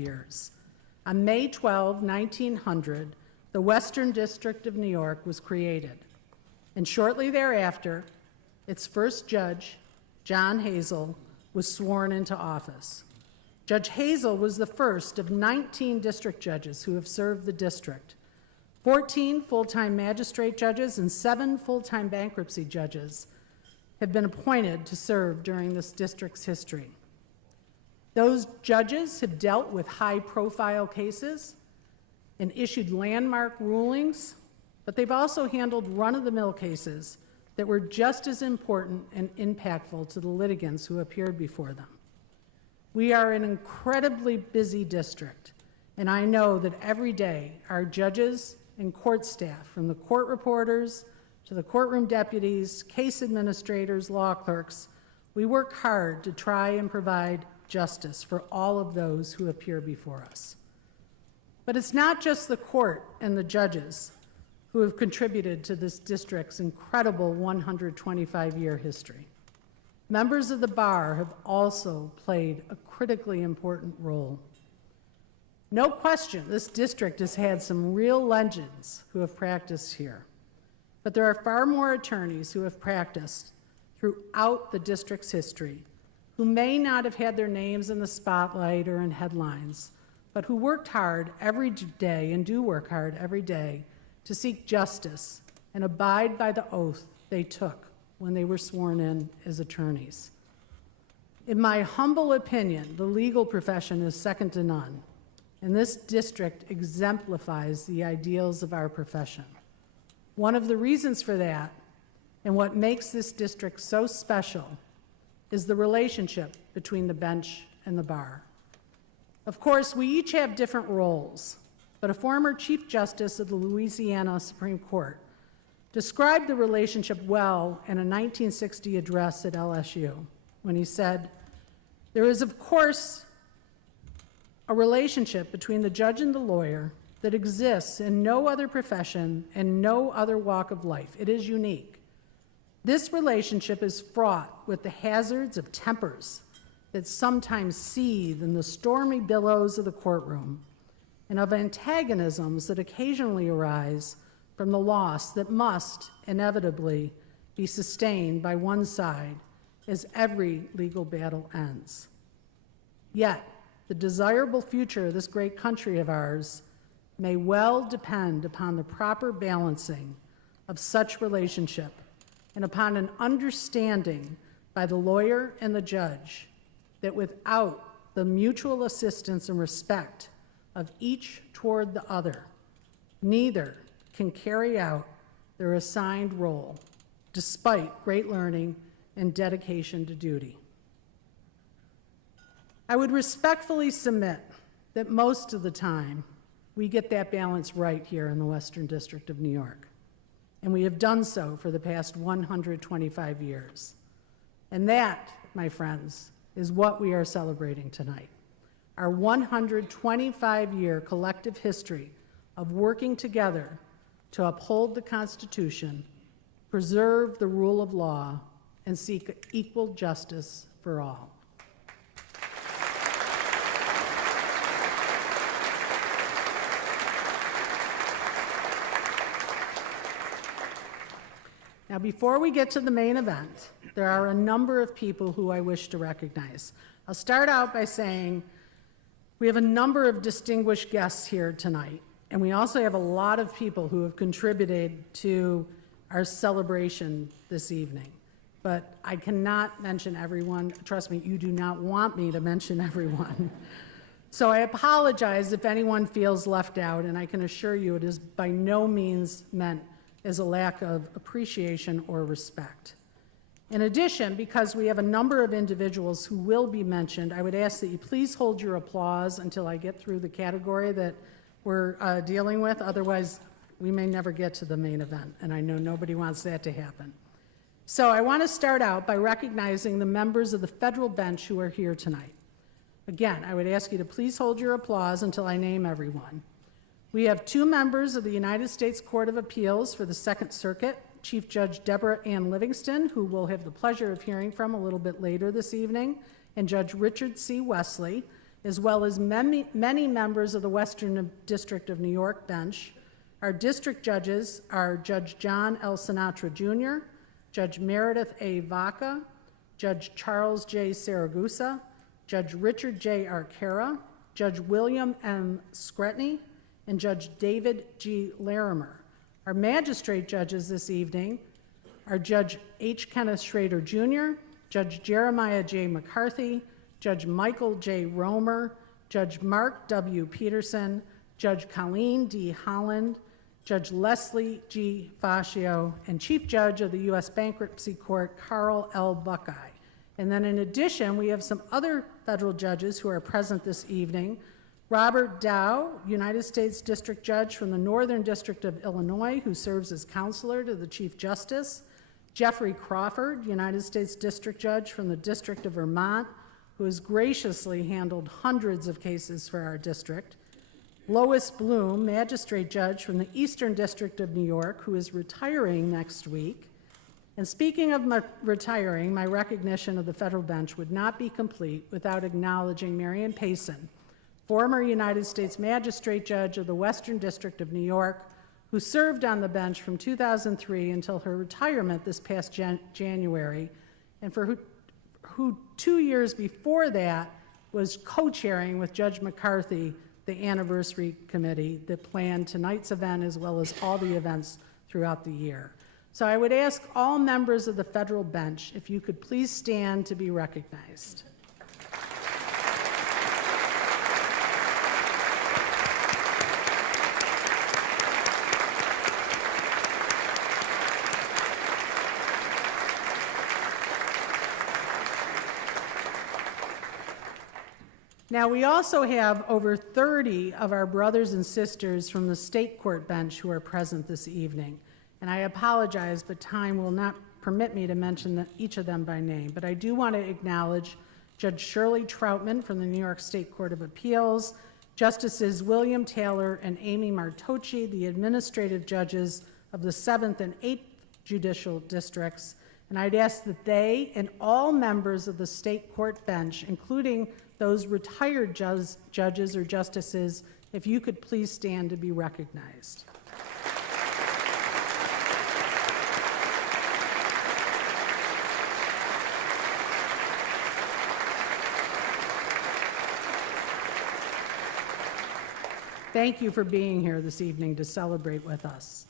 years. On May 12, 1900, the Western District of New York was created, and shortly thereafter, its first judge, John Hazel, was sworn into office. Judge Hazel was the first of 19 district judges who have served the district. 14 full-time magistrate judges and 7 full-time bankruptcy judges have been appointed to serve during this district's history. Those judges have dealt with high-profile cases and issued landmark rulings, but they've also handled run-of-the-mill cases that were just as important and impactful to the litigants who appeared before them. We are an incredibly busy district, and I know that every day our judges and court staff, from the court reporters to the courtroom deputies, case administrators, law clerks, we work hard to try and provide justice for all of those who appear before us. But it's not just the court and the judges who have contributed to this district's incredible 125-year history. Members of the bar have also played a critically important role. No question, this district has had some real legends who have practiced here, but there are far more attorneys who have practiced throughout the district's history who may not have had their names in the spotlight or in headlines, but who worked hard every day and do work hard every day to seek justice and abide by the oath they took when they were sworn in as attorneys. In my humble opinion, the legal profession is second to none, and this district exemplifies the ideals of our profession. One of the reasons for that, and what makes this district so special, is the relationship between the bench and the bar. Of course, we each have different roles, but a former Chief Justice of the Louisiana Supreme Court described the relationship well in a 1960 address at LSU when he said, "There is, of course, a relationship between the judge and the lawyer that exists in no other profession and no other walk of life. It is unique. This relationship is fraught with the hazards of tempers that sometimes seethe in the stormy billows of the courtroom, and of antagonisms that occasionally arise from the loss that must inevitably be sustained by one side as every legal battle ends. Yet, the desirable future of this great country of ours may well depend upon the proper balancing of such relationship and upon an understanding by the lawyer and the judge that without the mutual assistance and respect of each toward the other, neither can carry out their assigned role, despite great learning and dedication to duty. I would respectfully submit that most of the time we get that balance right here in the Western District of New York, and we have done so for the past 125 years. And that, my friends, is what we are celebrating tonight. Our 125-year collective history of working together to uphold the Constitution, preserve the rule of law, and seek equal justice for all. Now, before we get to the main event, there are a number of people who I wish to recognize. I'll start out by saying we have a number of distinguished guests here tonight, and we also have a lot of people who have contributed to our celebration this evening. But I cannot mention everyone. Trust me, you do not want me to mention everyone. So I apologize if anyone feels left out, and I can assure you it is by no means meant as a lack of appreciation or respect. In addition, because we have a number of individuals who will be mentioned, I would ask that you please hold your applause until I get through the category that we're dealing with. Otherwise, we may never get to the main event, and I know nobody wants that to happen. So I want to start out by recognizing the members of the federal bench who are here tonight. Again, I would ask you to please hold your applause until I name everyone. We have 2 members of the United States Court of Appeals for the Second Circuit, Chief Judge Deborah Ann Livingston, who we'll have the pleasure of hearing from a little bit later this evening, and Judge Richard C. Wesley, as well as many members of the Western District of New York bench. Our district judges are Judge John L. Sinatra Jr., Judge Meredith A. Vaca, Judge Charles J. Saragusa, Judge Richard J. Arcara, Judge William M. Scretany, and Judge David G. Larimer. Our magistrate judges this evening are Judge H. Kenneth Schrader Jr., Judge Jeremiah J. McCarthy, Judge Michael J. Romer, Judge Mark W. Peterson, Judge Colleen D. Holland, Judge Leslie G. Fascio, and Chief Judge of the U.S. Bankruptcy Court, Carl L. Buckeye. And then in addition, we have some other federal judges who are present this evening. Robert Dow, United States District Judge from the Northern District of Illinois, who serves as counselor to the Chief Justice. Jeffrey Crawford, United States District Judge from the District of Vermont, who has graciously handled hundreds of cases for our district. Lois Bloom, Magistrate Judge from the Eastern District of New York, who is retiring next week. And speaking of retiring, my recognition of the federal bench would not be complete without acknowledging Marian Payson, former United States Magistrate Judge of the Western District of New York, who served on the bench from 2003 until her retirement this past January, and for who 2 years before that was co-chairing with Judge McCarthy the anniversary committee that planned tonight's event as well as all the events throughout the year. So I would ask all members of the federal bench if you could please stand to be recognized. Now, we also have over 30 of our brothers and sisters from the state court bench who are present this evening. And I apologize, but time will not permit me to mention each of them by name. But I do want to acknowledge Judge Shirley Troutman from the New York State Court of Appeals, Justices William Taylor and Amy Martocci, the administrative judges of the 7th and 8th Judicial Districts. And I'd ask that they and all members of the state court bench, including those retired judges or justices, if you could please stand to be recognized. Thank you for being here this evening to celebrate with us.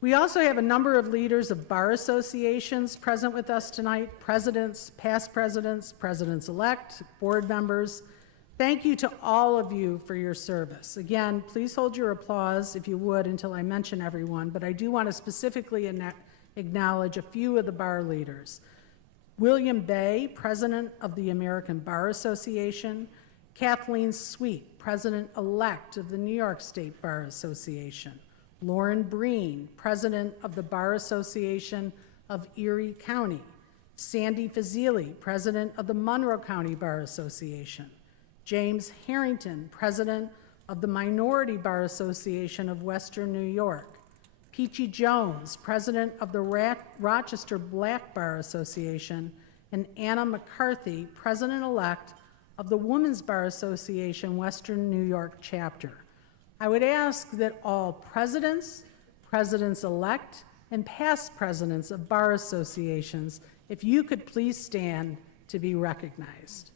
We also have a number of leaders of bar associations present with us tonight, presidents, past presidents, presidents-elect, board members. Thank you to all of you for your service. Again, please hold your applause, if you would, until I mention everyone, but I do want to specifically acknowledge a few of the bar leaders. William Bay, president of the American Bar Association. Kathleen Sweet, president-elect of the New York State Bar Association. Lauren Breen, president of the Bar Association of Erie County. Sandy Fazili, president of the Monroe County Bar Association. James Harrington, president of the Minority Bar Association of Western New York. Peachy Jones, president of the Rochester Black Bar Association. And Anna McCarthy, president-elect of the Women's Bar Association Western New York chapter. I would ask that all presidents, presidents-elect, and past presidents of bar associations, if you could please stand to be recognized.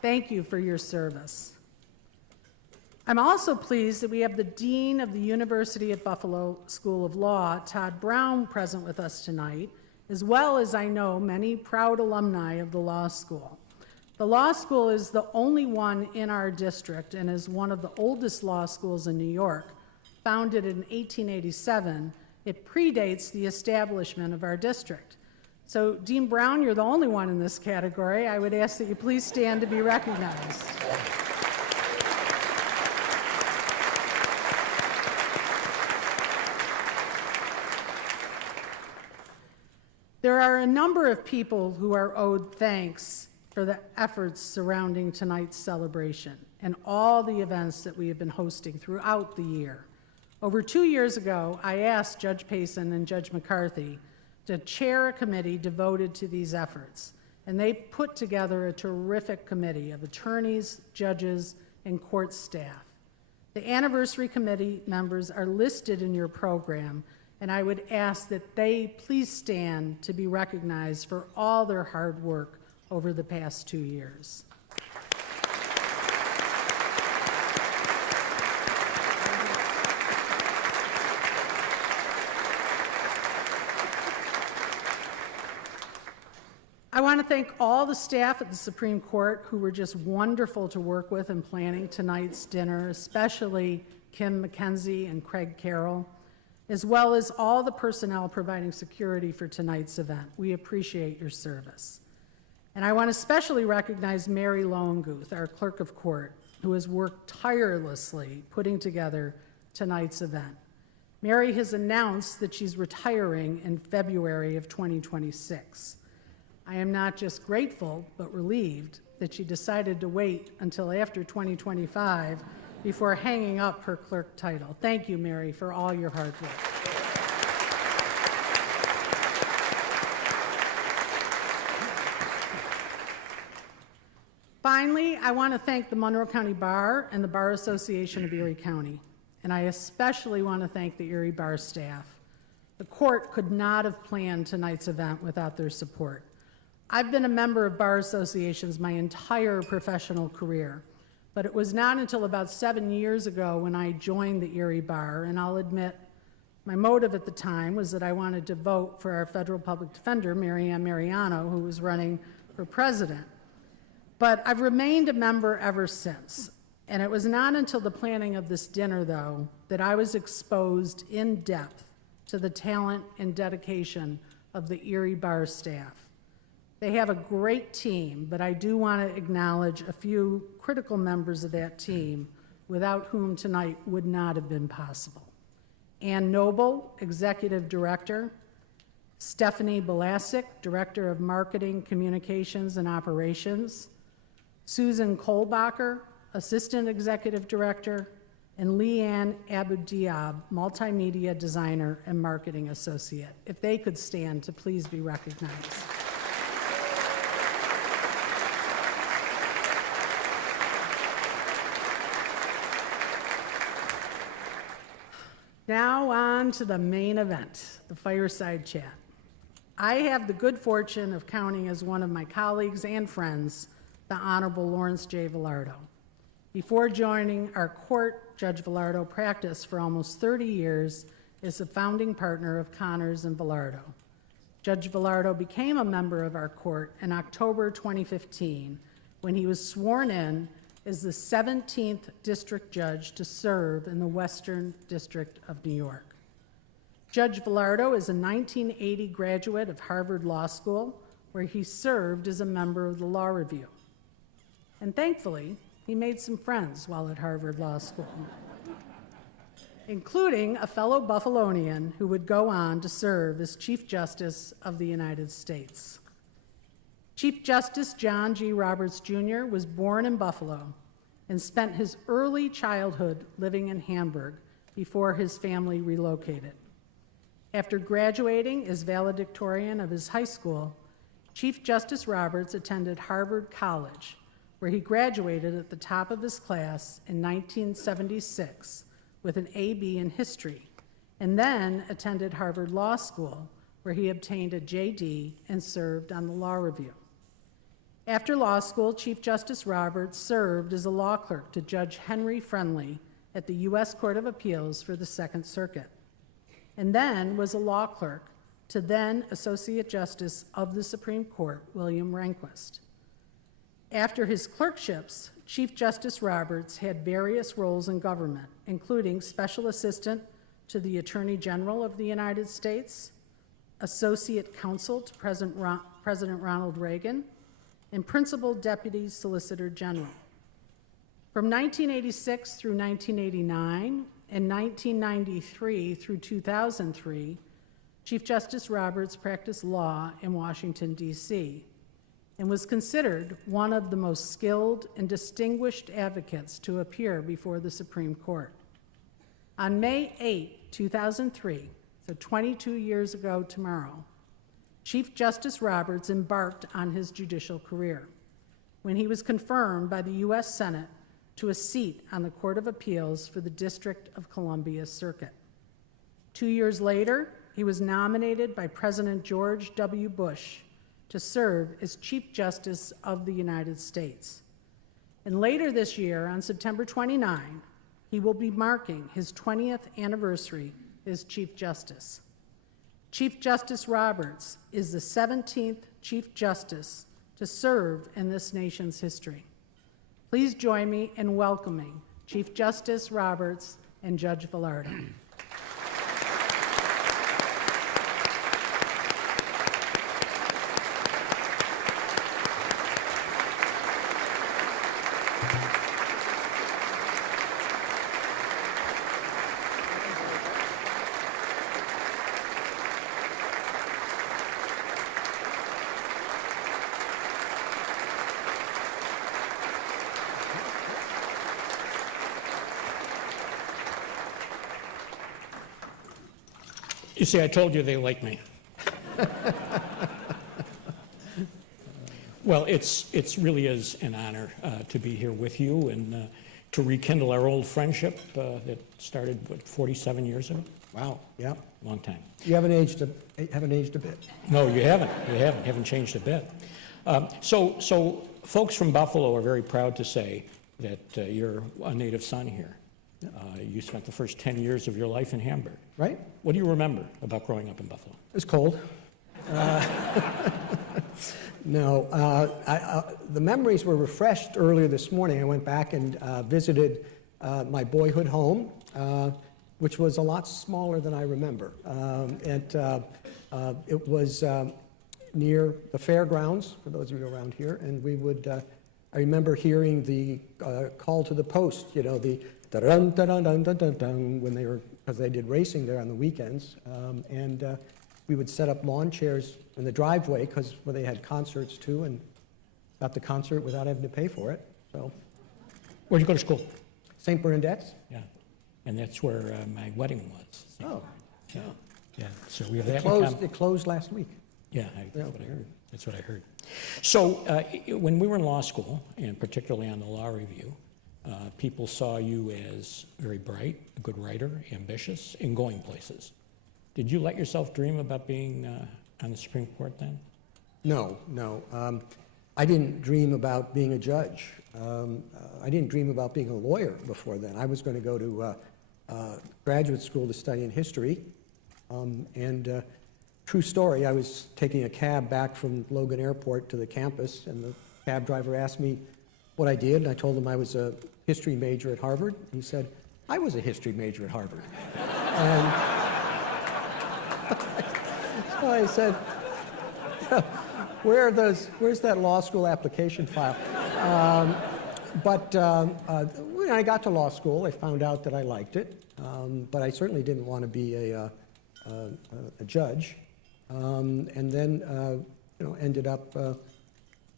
Thank you for your service. I'm also pleased that we have the Dean of the University at Buffalo School of Law, Todd Brown, present with us tonight, as well as, I know, many proud alumni of the law school. The law school is the only one in our district and is one of the oldest law schools in New York. Founded in 1887, it predates the establishment of our district. So, Dean Brown, you're the only one in this category. I would ask that you please stand to be recognized. There are a number of people who are owed thanks for the efforts surrounding tonight's celebration. and all the events that we have been hosting throughout the year. Over 2 years ago, I asked Judge Payson and Judge McCarthy to chair a committee devoted to these efforts, and they put together a terrific committee of attorneys, judges, and court staff. The anniversary committee members are listed in your program, and I would ask that they please stand to be recognized for all their hard work over the past 2 years. I want to thank all the staff at the Supreme Court who were just wonderful to work with in planning tonight's dinner, especially Kim McKenzie and Craig Carroll, as well as all the personnel providing security for tonight's event. We appreciate your service. And I want to especially recognize Mary Lowenguth, our clerk of court, who has worked tirelessly putting together tonight's event. Mary has announced that she's retiring in February of 2026. I am not just grateful, but relieved that she decided to wait until after 2025 before hanging up her clerk title. Thank you, Mary, for all your hard work. Finally, I want to thank the Monroe County Bar and the Bar Association of Erie County, and I especially want to thank the Erie Bar staff. The court could not have planned tonight's event without their support. I've been a member of bar associations my entire professional career, but it was not until about 7 years ago when I joined the Erie Bar, and I'll admit my motive at the time was that I wanted to vote for our federal public defender, Mary Ann Mariano, who was running for president. But I've remained a member ever since, and it was not until the planning of this dinner, though, that I was exposed in depth to the talent and dedication of the Erie Bar staff. They have a great team, but I do want to acknowledge a few critical members of that team without whom tonight would not have been possible. Ann Noble, Executive Director, Stephanie Balasic, Director of Marketing, Communications, and Operations, Susan Kohlbacher, Assistant Executive Director, and Leanne Abu Diab, Multimedia Designer and Marketing Associate. If they could stand to please be recognized. Now on to the main event, the fireside chat. I have the good fortune of counting as one of my colleagues and friends, the Honorable Lawrence J. Vilardo. Before joining our court, Judge Vilardo practiced for almost 30 years as a founding partner of Connors and Vilardo. Judge Vilardo became a member of our court in October 2015 when he was sworn in as the 17th district judge to serve in the Western District of New York. Judge Vilardo is a 1980 graduate of Harvard Law School, where he served as a member of the Law Review. And thankfully, he made some friends while at Harvard Law School, including a fellow Buffalonian who would go on to serve as Chief Justice of the United States. Chief Justice John G. Roberts, Jr. was born in Buffalo and spent his early childhood living in Hamburg before his family relocated. After graduating as valedictorian of his high school, Chief Justice Roberts attended Harvard College, where he graduated at the top of his class in 1976 with an A.B. in history, and then attended Harvard Law School, where he obtained a J.D. and served on the Law Review. After law school, Chief Justice Roberts served as a law clerk to Judge Henry Friendly at the U.S. Court of Appeals for the Second Circuit, and then was a law clerk to then Associate Justice of the Supreme Court, William Rehnquist. After his clerkships, Chief Justice Roberts had various roles in government, including Special Assistant to the Attorney General of the United States, Associate Counsel to President Ronald Reagan, and Principal Deputy Solicitor General. From 1986 through 1989 and 1993 through 2003, Chief Justice Roberts practiced law in Washington, D.C. and was considered one of the most skilled and distinguished advocates to appear before the Supreme Court. On May 8, 2003, so 22 years ago tomorrow, Chief Justice Roberts embarked on his judicial career when he was confirmed by the U.S. Senate to a seat on the Court of Appeals for the District of Columbia Circuit. 2 years later, he was nominated by President George W. Bush to serve as Chief Justice of the United States. And later this year, on September 29, he will be marking his 20th anniversary as Chief Justice. Chief Justice Roberts is the 17th Chief Justice to serve in this nation's history. Please join me in welcoming Chief Justice Roberts and Judge Vilardo. You see, I told you they like me. Well, it's really is an honor to be here with you and to rekindle our old friendship that started, 47 years ago? Wow, yeah. Long time. You haven't aged a bit. No, you haven't. You haven't changed a bit. So folks from Buffalo are very proud to say that you're a native son here. You spent the first 10 years of your life in Hamburg. Right? What do you remember about growing up in Buffalo? It was cold. No, the memories were refreshed earlier this morning. I went back and visited my boyhood home, which was a lot smaller than I remember. It was near the fairgrounds, for those of you around here, and we would, I remember hearing the call to the post, you know, the dun dun dun dun dun dun dun, when they were, because they did racing there on the weekends, and we would set up lawn chairs in the driveway because they had concerts too, and got the concert without having to pay for it. So, Where'd you go to school? St. Bernadette's. Yeah, and that's where my wedding was. Oh, Yeah, yeah. So we have that in common. it closed last week. Yeah, that's what I heard. That's what I heard. So when we were in law school, and particularly on the law review, people saw you as very bright, a good writer, ambitious, and going places. Did you let yourself dream about being on the Supreme Court then? No. I didn't dream about being a judge. I didn't dream about being a lawyer before then. I was going to go to graduate school to study in history. True story, I was taking a cab back from Logan Airport to the campus, and the cab driver asked me what I did, and I told him I was a history major at Harvard. He said, I was a history major at Harvard. And so I said, where's that law school application file? When I got to law school, I found out that I liked it, but I certainly didn't want to be a judge. And then, ended up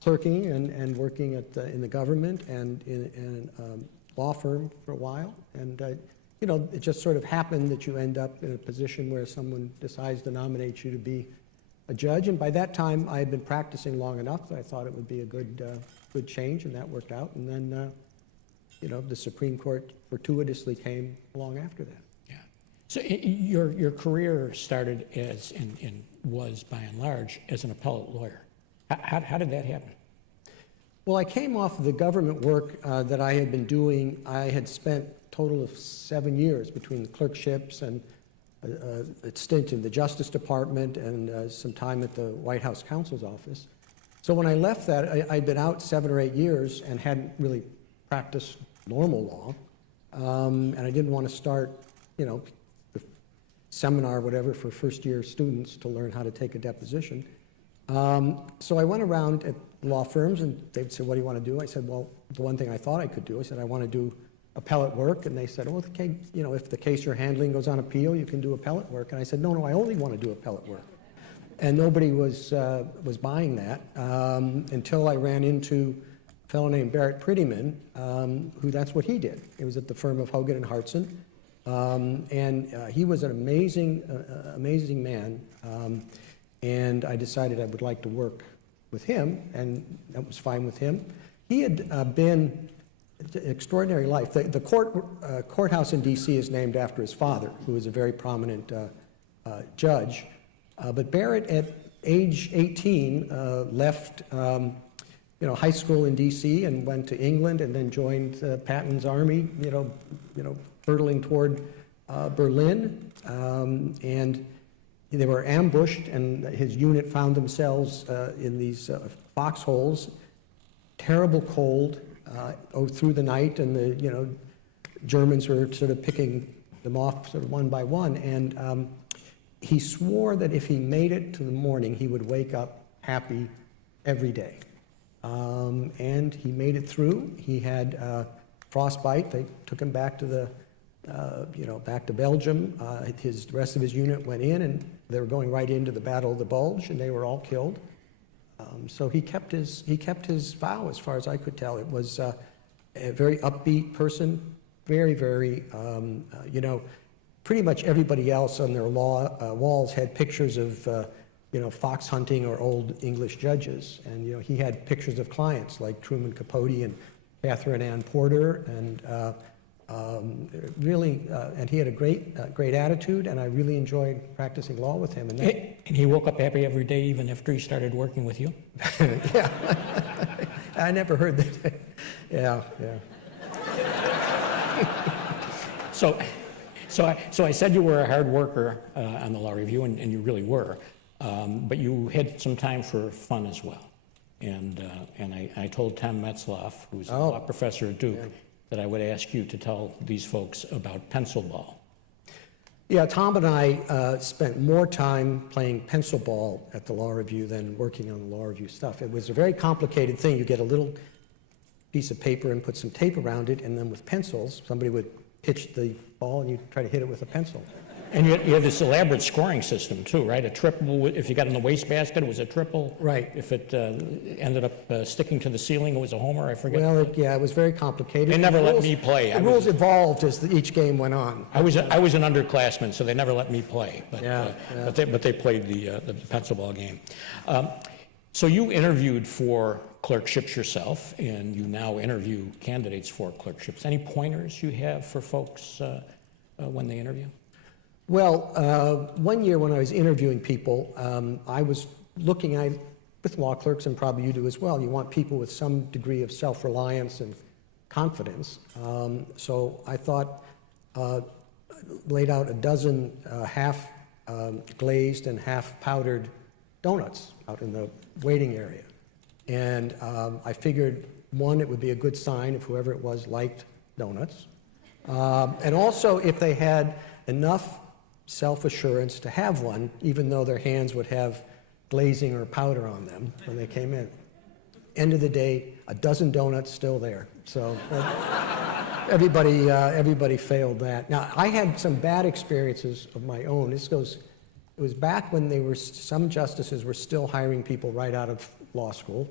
clerking and working in the government and in a law firm for a while. And, it just sort of happened that you end up in a position where someone decides to nominate you to be a judge. And by that time, I had been practicing long enough that I thought it would be a good change, and that worked out. And then, the Supreme Court fortuitously came along after that. Yeah. So your career started as, and was by and large, as an appellate lawyer. How did that happen? Well, I came off of the government work that I had been doing. I had spent a total of 7 years between the clerkships and a stint in the Justice Department and some time at the White House counsel's office. So when I left that, I'd been out 7 or 8 years and hadn't really practiced normal law. And I didn't want to start, the seminar or whatever for first-year students to learn how to take a deposition. So I went around at law firms, and they'd say, what do you want to do? I said, well, the one thing I thought I could do, I said, I want to do appellate work. And they said, well, if the case you're handling goes on appeal, you can do appellate work. And I said, no, I only want to do appellate work. and nobody was buying that until I ran into a fellow named Barrett Prettyman, who that's what he did. He was at the firm of Hogan and Hartson, and he was an amazing man, and I decided I would like to work with him, and that was fine with him. He had been an extraordinary life. The courthouse in D.C. is named after his father, who was a very prominent judge. But Barrett, at age 18, left high school in D.C. and went to England, and then joined Patton's army, hurtling toward Berlin. And they were ambushed, and his unit found themselves in these foxholes, terrible cold, through the night, and the Germans were sort of picking them off sort of one by one. And he swore that if he made it to the morning, he would wake up happy every day. And he made it through. He had frostbite. They took him back to back to Belgium. The rest of his unit went in, and they were going right into the Battle of the Bulge, and they were all killed. So he kept his vow, as far as I could tell. It was a very upbeat person, very, very, pretty much everybody else on their walls had pictures of, fox hunting or old English judges. And, he had pictures of clients like Truman Capote and Catherine Ann Porter, and really, and he had a great attitude, and I really enjoyed practicing law with him. And he woke up happy every day, even after he started working with you? Yeah. I never heard that. Yeah. So I said you were a hard worker on the law review, and you really were, but you had some time for fun as well. And I told Tom Metzloff, who's a law professor at Duke, that I would ask you to tell these folks about pencil ball. Yeah, Tom and I spent more time playing pencil ball at the law review than working on the law review stuff. It was a very complicated thing. You get a little piece of paper and put some tape around it, and then with pencils, somebody would pitch the ball and you try to hit it with a pencil. And you have this elaborate scoring system too, right? A triple, if you got in the wastebasket, it was a triple. Right. If it ended up sticking to the ceiling, it was a homer, I forget. Well, it was very complicated. They never let me play. The rules evolved as each game went on. I was an underclassman, so they never let me play. But, but they played the pencil ball game. So you interviewed for clerkships yourself, and you now interview candidates for clerkships. Any pointers you have for folks when they interview? Well, one year when I was interviewing people, I was looking with law clerks, and probably you do as well, you want people with some degree of self-reliance and confidence. So I thought, laid out a dozen half glazed and half powdered donuts out in the waiting area. And I figured, one, it would be a good sign if whoever it was liked donuts. And also if they had enough self-assurance to have one, even though their hands would have glazing or powder on them when they came in. End of the day, a dozen donuts still there. So everybody failed that. Now, I had some bad experiences of my own. It was back when some justices were still hiring people right out of law school,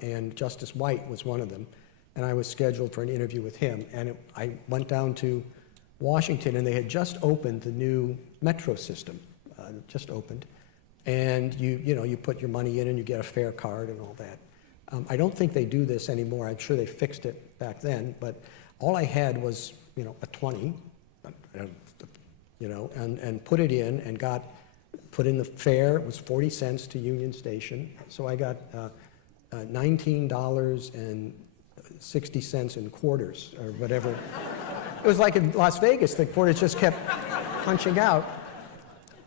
and Justice White was one of them, and I was scheduled for an interview with him, and I went down to Washington, and they had just opened the new metro system, just opened, and you put your money in and you get a fare card and all that. I don't think they do this anymore. I'm sure they fixed it back then, but all I had was a 20, and put it in and put in the fare. It was 40 cents to Union Station, so I got $19.60 in quarters or whatever. It was like in Las Vegas, the quarters just kept punching out.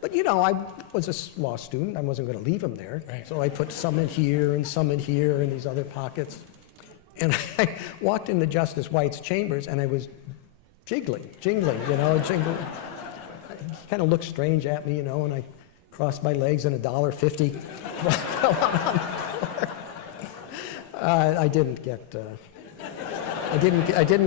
But I was a law student. I wasn't going to leave them there. Right. So I put some in here and some in here in these other pockets. And I walked into Justice White's chambers, and I was jingling, jingling. He kind of looked strange at me, and I crossed my legs, and $1.50 fell out on the floor. I didn't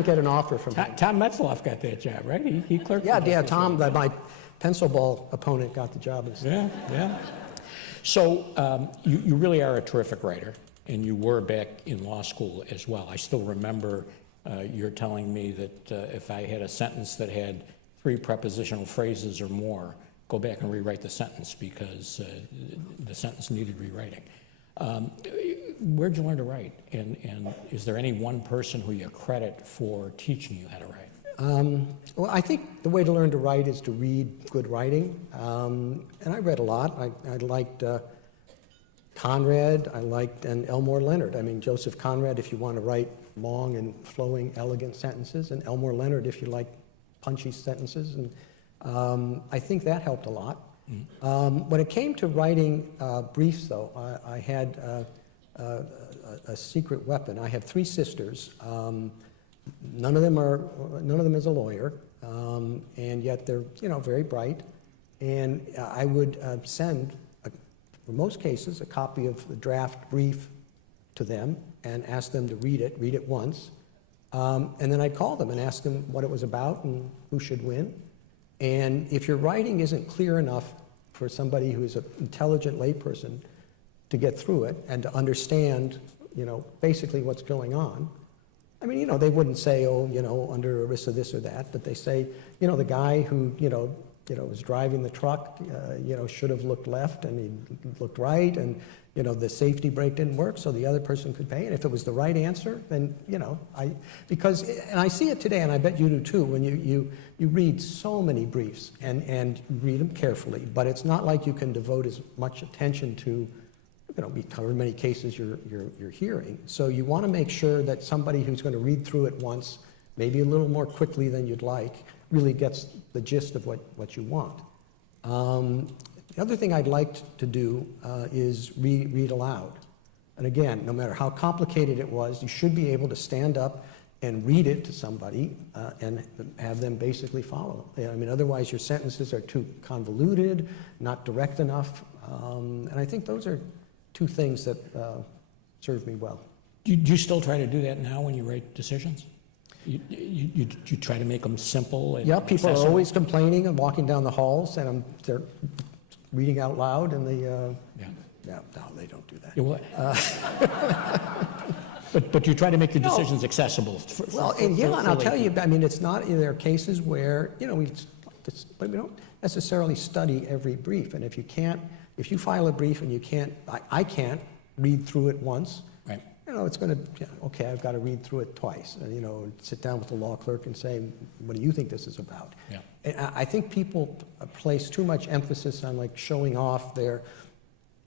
get an offer from him. Tom Metzloff got that job, right? He clerked. Yeah, Tom, my pencil ball opponent, got the job instead. Yeah. So you really are a terrific writer, and you were back in law school as well. I still remember you're telling me that if I had a sentence that had 3 prepositional phrases or more, go back and rewrite the sentence because the sentence needed rewriting. Where'd you learn to write? And is there any one person who you credit for teaching you how to write? Well, I think the way to learn to write is to read good writing. And I read a lot. I liked Conrad, and Elmore Leonard. I mean, Joseph Conrad, if you want to write long and flowing, elegant sentences, and Elmore Leonard, if you like punchy sentences. And I think that helped a lot. When it came to writing briefs, though, I had a secret weapon. I have 3 sisters. None of them is a lawyer, and yet they're very bright. And I would send, for most cases, a copy of the draft brief to them and ask them to read it once. And then I'd call them and ask them what it was about and who should win. And if your writing isn't clear enough for somebody who is an intelligent layperson to get through it and to understand, basically what's going on, I mean, they wouldn't say, under ERISA this or that, but they say, the guy who, was driving the truck, should have looked left and he looked right, and, the safety brake didn't work, so the other person could pay. And if it was the right answer, then, and I see it today, and I bet you do too, when you read so many briefs and read them carefully, but it's not like you can devote as much attention to, however many cases you're hearing. So you want to make sure that somebody who's going to read through it once, maybe a little more quickly than you'd like, really gets the gist of what you want. The other thing I'd like to do is read aloud. And again, no matter how complicated it was, you should be able to stand up and read it to somebody and have them basically follow. I mean, otherwise your sentences are too convoluted, not direct enough. And I think those are 2 things that serve me well. Do you still try to do that now when you write decisions? You try to make them simple and Yeah, people are accessible? always complaining and walking down the halls, and they're reading out loud, and no, they don't do that. But you try to make your decisions accessible. And I'll tell you, I mean, it's not, there are cases where, we don't necessarily study every brief, and if you file a brief and you can't, I can't read through it once, right. It's going to, okay, I've got to read through it twice, and, sit down with the law clerk and say, what do you think this is about? Yeah. And I think people place too much emphasis on like showing off their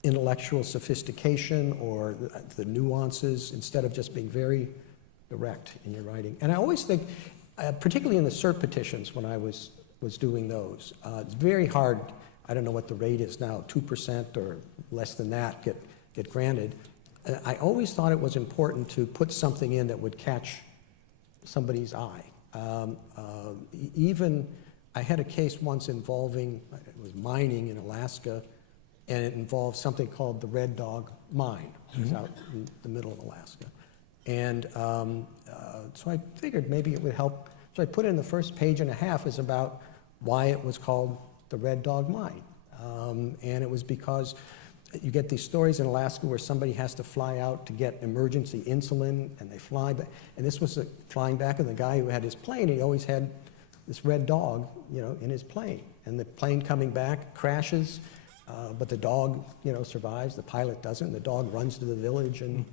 intellectual sophistication or the nuances instead of just being very direct in your writing. And I always think, particularly in the cert petitions when I was doing those, it's very hard. I don't know what the rate is now, 2% or less than that get granted. I always thought it was important to put something in that would catch somebody's eye. Even I had a case once involving, it was mining in Alaska, and it involved something called the Red Dog Mine. It was out in the middle of Alaska. And so I figured maybe it would help. So I put in the first page and a half is about why it was called the Red Dog Mine. And it was because you get these stories in Alaska where somebody has to fly out to get emergency insulin, and they fly back. And this was flying back, and the guy who had his plane, he always had this red dog, in his plane. And the plane coming back crashes, but the dog, survives. The pilot doesn't. The dog runs to the village, and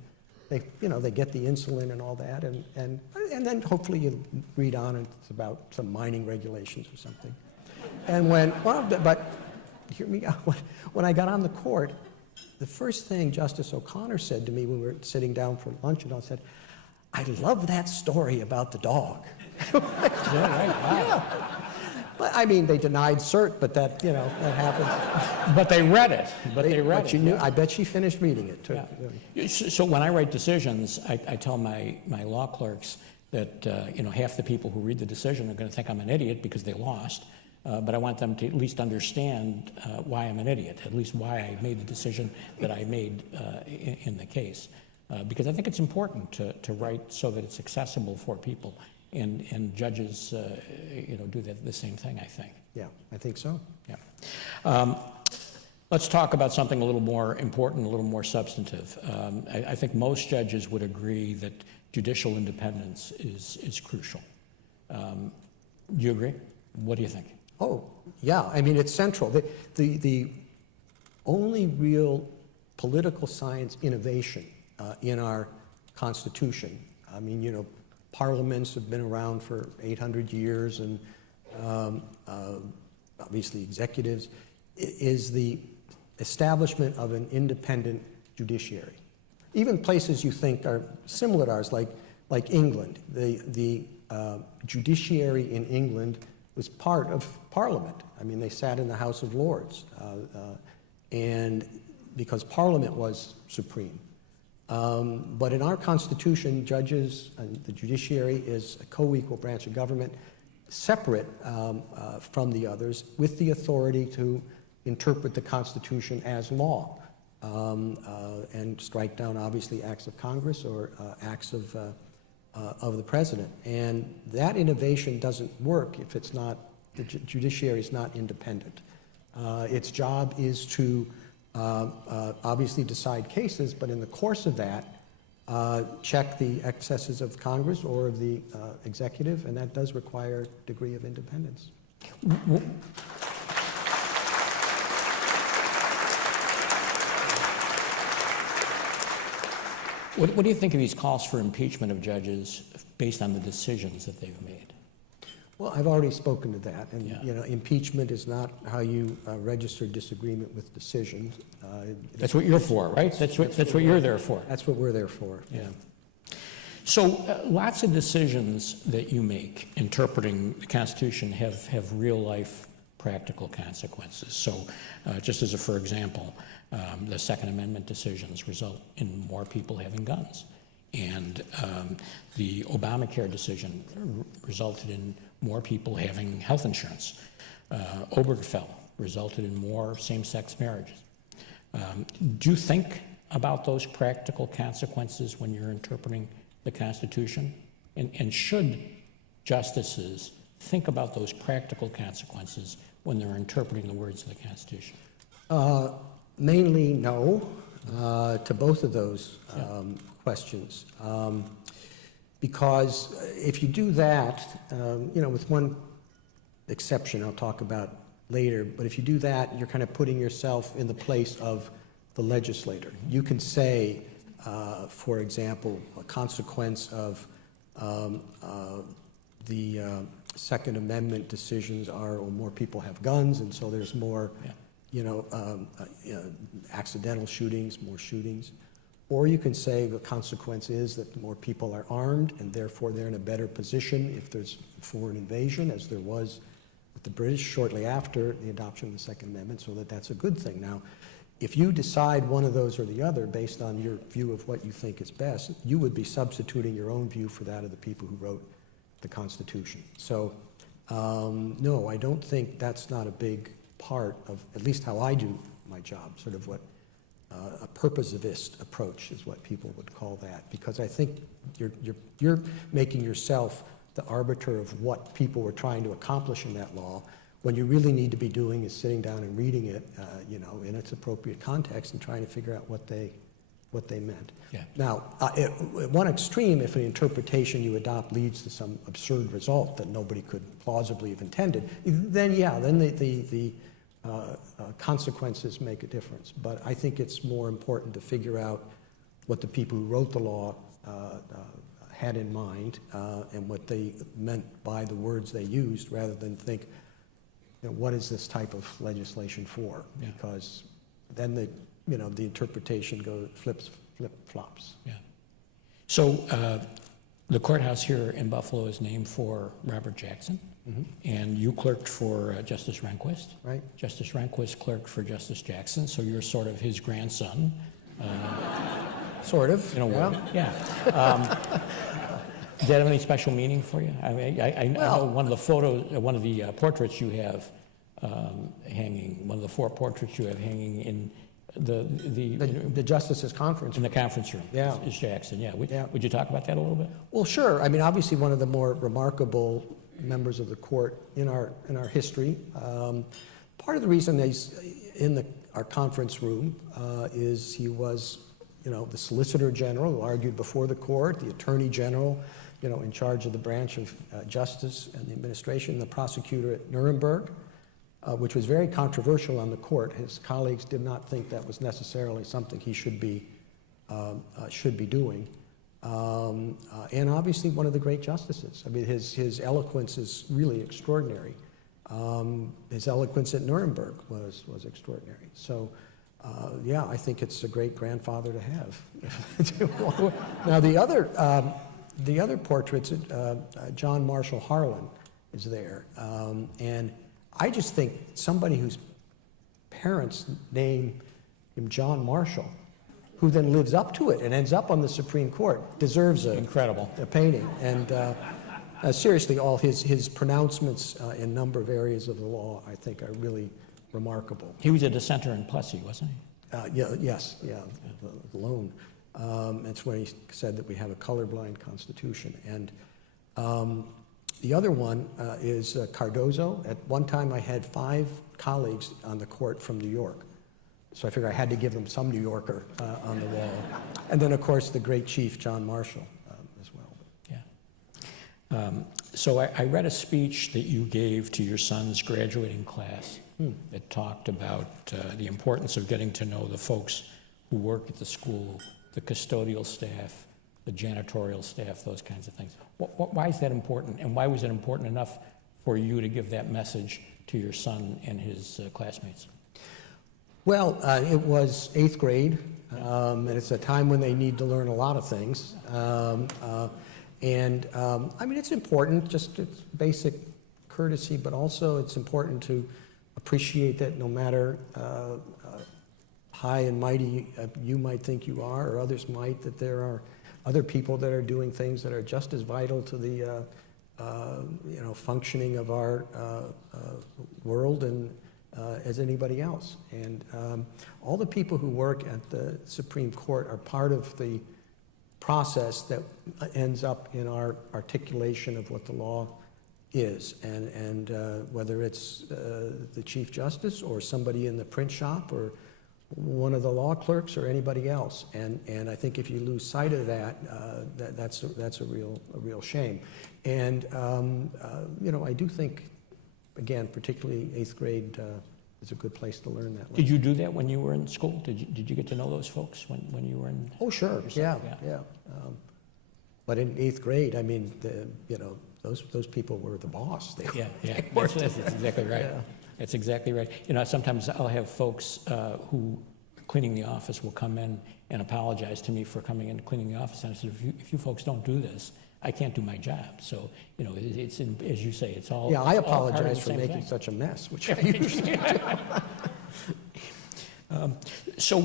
they, they get the insulin and all that. And then hopefully you read on, and it's about some mining regulations or something. And but hear me out. When I got on the court, the first thing Justice O'Connor said to me when we were sitting down for lunch, and I said, "I love that story about the dog." Yeah, right. Wow. Yeah. But, I mean, they denied cert, but that, that happens. But they read it. But she knew. I bet she finished reading it, too. Yeah. So when I write decisions, I tell my law clerks that, half the people who read the decision are going to think I'm an idiot because they lost. But I want them to at least understand why I'm an idiot, at least why I made the decision that I made in the case. Because I think it's important to write so that it's accessible for people. And judges, do the same thing, I think. Yeah, I think so. Yeah. Let's talk about something a little more important, a little more substantive. I think most judges would agree that judicial independence is crucial. Do you agree? What do you think? Oh, yeah, I mean, it's central. The only real political science innovation in our Constitution, I mean, you know, parliaments have been around for 800 years, and obviously executives, is the establishment of an independent judiciary. Even places you think are similar to ours, like England, the judiciary in England was part of Parliament. I mean, they sat in the House of Lords, and because Parliament was supreme. But in our Constitution, judges and the judiciary is a co-equal branch of government, separate from the others, with the authority to interpret the Constitution as law, and strike down, obviously, acts of Congress or acts of the President. And that innovation doesn't work if it's not, the judiciary is not independent. Its job is to obviously decide cases, but in the course of that, check the excesses of Congress or of the executive, and that does require a degree of independence. What do you think of these calls for impeachment of judges based on the decisions that they've made? Well, I've already spoken to that, and Yeah. you know, impeachment is not how you register disagreement with decisions. That's what you're for, right? That's what you're there for. That's what we're there for. Yeah. So lots of decisions that you make interpreting the Constitution have real-life practical consequences. So just as a for example, the Second Amendment decisions result in more people having guns. And the Obamacare decision resulted in more people having health insurance. Obergefell resulted in more same-sex marriages. Do you think about those practical consequences when you're interpreting the Constitution? And should justices think about those practical consequences when they're interpreting the words of the Constitution? Mainly no to both of those questions. Because if you do that, you know, with one exception I'll talk about later, but if you do that, you're kind of putting yourself in the place of the legislator. You can say, for example, a consequence of the Second Amendment decisions are, well, more people have guns, and so there's more, you know, accidental shootings, more shootings. Or you can say the consequence is that more people are armed, and therefore they're in a better position if there's foreign invasion, as there was with the British shortly after the adoption of the Second Amendment, so that's a good thing. Now, if you decide one of those or the other based on your view of what you think is best, you would be substituting your own view for that of the people who wrote the Constitution. So, no, I don't think that's not a big part of, at least how I do my job, sort of what a purposivist approach is what people would call that, because I think you're making yourself the arbiter of what people were trying to accomplish in that law, when you really need to be doing is sitting down and reading it, you know, in its appropriate context and trying to figure out what they meant. Yeah. Now, at one extreme, if an interpretation you adopt leads to some absurd result that nobody could plausibly have intended, then yeah, then the consequences make a difference. But I think it's more important to figure out what the people who wrote the law had in mind and what they meant by the words they used, rather than think, you know, what is this type of legislation for? Yeah. Because then the interpretation flip-flops. Yeah. So the courthouse here in Buffalo is named for Robert Jackson, and you clerked for Justice Rehnquist. Right. Justice Rehnquist clerked for Justice Jackson, so you're sort of his grandson. Sort of. In a way. Yeah. Does that have any special meaning for you? I mean, I know one of the photos, one of the portraits you have hanging, one of the 4 portraits you have hanging in The Justices Conference. in the conference room. Yeah. Is Jackson. Yeah. Yeah. Would you talk about that a little bit? Well, sure. I mean, obviously one of the more remarkable members of the court in our history. Part of the reason he's in the our conference room he was, the Solicitor General who argued before the court, the Attorney General, in charge of the branch of justice and the administration, the prosecutor at Nuremberg, which was very controversial on the court. His colleagues did not think that was necessarily something he should be doing. And obviously one of the great justices. I mean, his eloquence is really extraordinary. His eloquence at Nuremberg was extraordinary. So, yeah, I think it's a great grandfather to have. Now, the other portraits, John Marshall Harlan is there. And I just think somebody whose parents name him John Marshall, who then lives up to it and ends up on the Supreme Court, deserves Incredible. A painting. And seriously, all his pronouncements in a number of areas of the law, I think, are really remarkable. He was a dissenter in Plessy, wasn't he? Yes, the loan. That's when he said that we have a colorblind constitution. And the other one is Cardozo. At one time, I had 5 colleagues on the court from New York. So I figured I had to give them some New Yorker on the wall. And then, of course, the great Chief John Marshall as well. Yeah. So I read a speech that you gave to your son's graduating class that talked about the importance of getting to know the folks who work at the school, the custodial staff, the janitorial staff, those kinds of things. Why is that important, and why was it important enough for you to give that message to your son and his classmates? Well, it was 8th grade, and it's a time when they need to learn a lot of things. I mean, it's important, just it's basic courtesy, but also it's important to appreciate that no matter high and mighty you might think you are, or others might, that there are other people that are doing things that are just as vital to the functioning of our world and as anybody else. And all the people who work at the Supreme Court are part of the process that ends up in our articulation of what the law is. And whether it's the Chief Justice or somebody in the print shop or one of the law clerks or anybody else. And I think if you lose sight of that, that's a real shame. And I do think, again, particularly 8th grade is a good place to learn that. Did you do that when you were in school? Did you get to know those folks when you were in? Oh, sure. Yeah. But in 8th grade, I mean, those people were the boss. That's exactly right. Yeah. That's exactly right. Sometimes I'll have folks who cleaning the office will come in and apologize to me for coming in and cleaning the office. And I said, if you folks don't do this, I can't do my job. So, it's as you say, it's all. Yeah, I apologize for making such a mess, which I usually do. So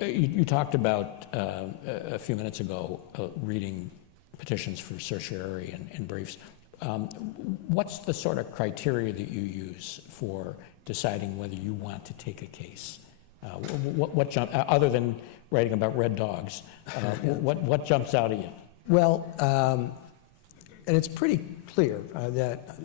you talked about a few minutes ago reading petitions for certiorari and briefs. What's the sort of criteria that you use for deciding whether you want to take a case? What jump, other than writing about red dogs, what jumps out at you? Well, and it's pretty clear that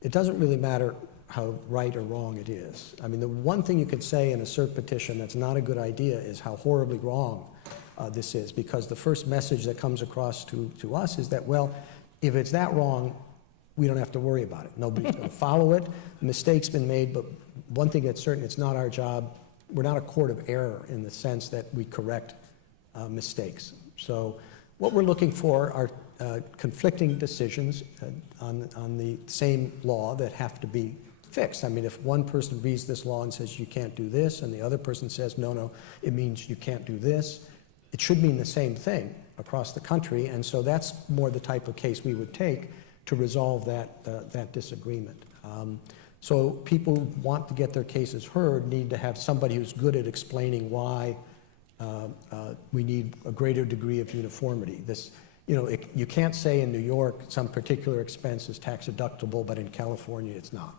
it doesn't really matter how right or wrong it is. I mean, the one thing you could say in a cert petition that's not a good idea is how horribly wrong this is, because the first message that comes across to us is that, well, if it's that wrong, we don't have to worry about it. Nobody's going to follow it. A mistake's been made, but one thing that's certain, it's not our job. We're not a court of error in the sense that we correct mistakes. So what we're looking for are conflicting decisions on the same law that have to be fixed. I mean, if one person reads this law and says you can't do this, and the other person says, no, it means you can't do this, it should mean the same thing across the country. And so that's more the type of case we would take to resolve that disagreement. So people who want to get their cases heard need to have somebody who's good at explaining why we need a greater degree of uniformity. You can't say in New York some particular expense is tax deductible, but in California it's not.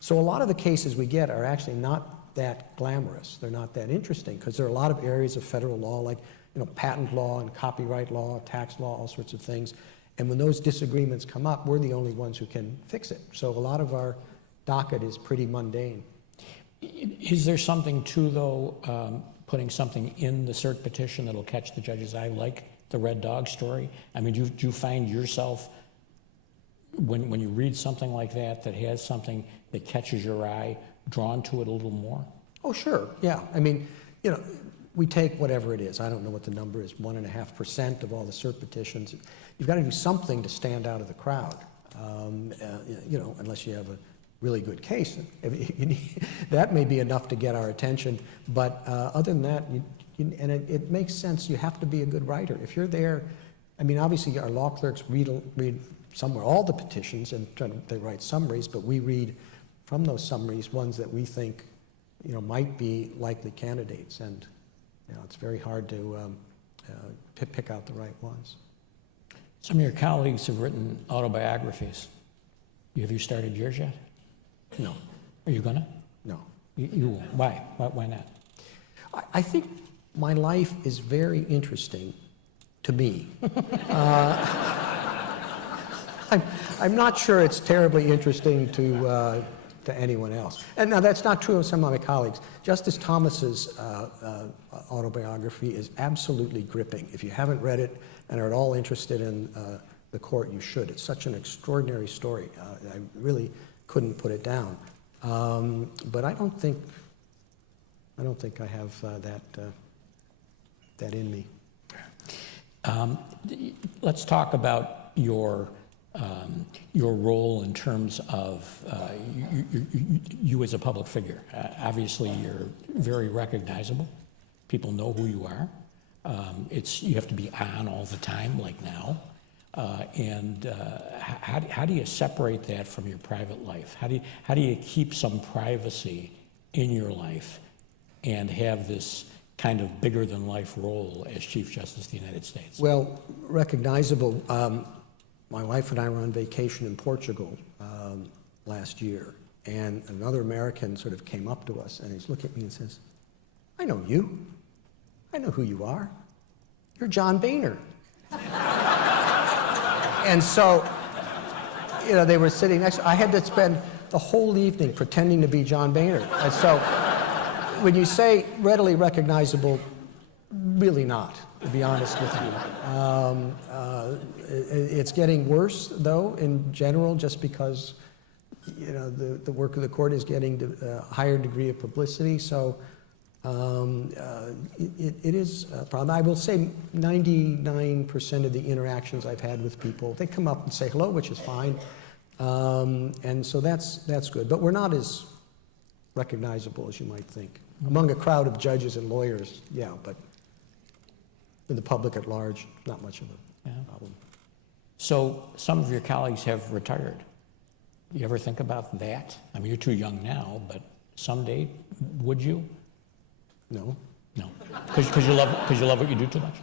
So a lot of the cases we get are actually not that glamorous. They're not that interesting, because there are a lot of areas of federal law, like patent law and copyright law, tax law, all sorts of things. And when those disagreements come up, we're the only ones who can fix it. So a lot of our docket is pretty mundane. Is there something too, though, putting something in the cert petition that'll catch the judge's eye, like the red dog story? I mean, do you find yourself, when you read something like that, that has something that catches your eye, drawn to it a little more? Oh, sure, yeah. I mean, we take whatever it is. I don't know what the number is, 1.5% of all the cert petitions. You've got to do something to stand out of the crowd, unless you have a really good case. That may be enough to get our attention, but other than that, it makes sense. You have to be a good writer. If you're there, I mean, obviously our law clerks read somewhere all the petitions and they write summaries, but we read from those summaries ones that we think might be likely candidates, and it's very hard to pick out the right ones. Some of your colleagues have written autobiographies. Have you started yours yet? No. Are you gonna? No. You won't. Why? Why not? I think my life is very interesting to me. I'm not sure it's terribly interesting to anyone else. And now that's not true of some of my colleagues. Justice Thomas's autobiography is absolutely gripping. If you haven't read it and are at all interested in the court, you should. It's such an extraordinary story. I really couldn't put it down. But I don't think I have that in me. Let's talk about your role in terms of you as a public figure. Obviously, you're very recognizable. People know who you are. You have to be on all the time, like now. How do you separate that from your private life? How do you keep some privacy in your life and have this kind of bigger than life role as Chief Justice of the United States? Well, recognizable. My wife and I were on vacation in Portugal last year, and another American sort of came up to us, and he's looking at me and says, "I know you. I know who you are. You're John Boehner." And so, they were sitting next. I had to spend the whole evening pretending to be John Boehner. And so, when you say readily recognizable, really not, to be honest with you. It's getting worse, though, in general, just because the work of the court is getting a higher degree of publicity. So it is a problem. I will say 99% of the interactions I've had with people, they come up and say hello, which is fine. And so that's good. But we're not as recognizable as you might think. Among a crowd of judges and lawyers, yeah, but in the public at large, not much of a problem. So some of your colleagues have retired. You ever think about that? I mean, you're too young now, but someday, would you? No. No, because you love what you do too much.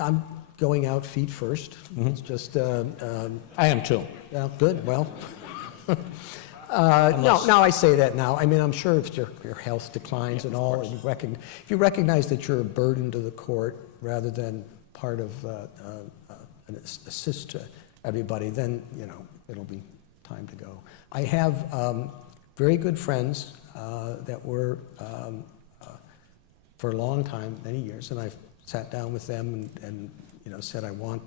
I'm going out feet first. Mm-hmm. It's just. I am too. Yeah, good. Well. No, I say that now. I mean, I'm sure if your health declines and all, and if you recognize that you're a burden to the court rather than part of an assist to everybody, then it'll be time to go. I have very good friends that were for a long time, many years, and I've sat down with them and said I want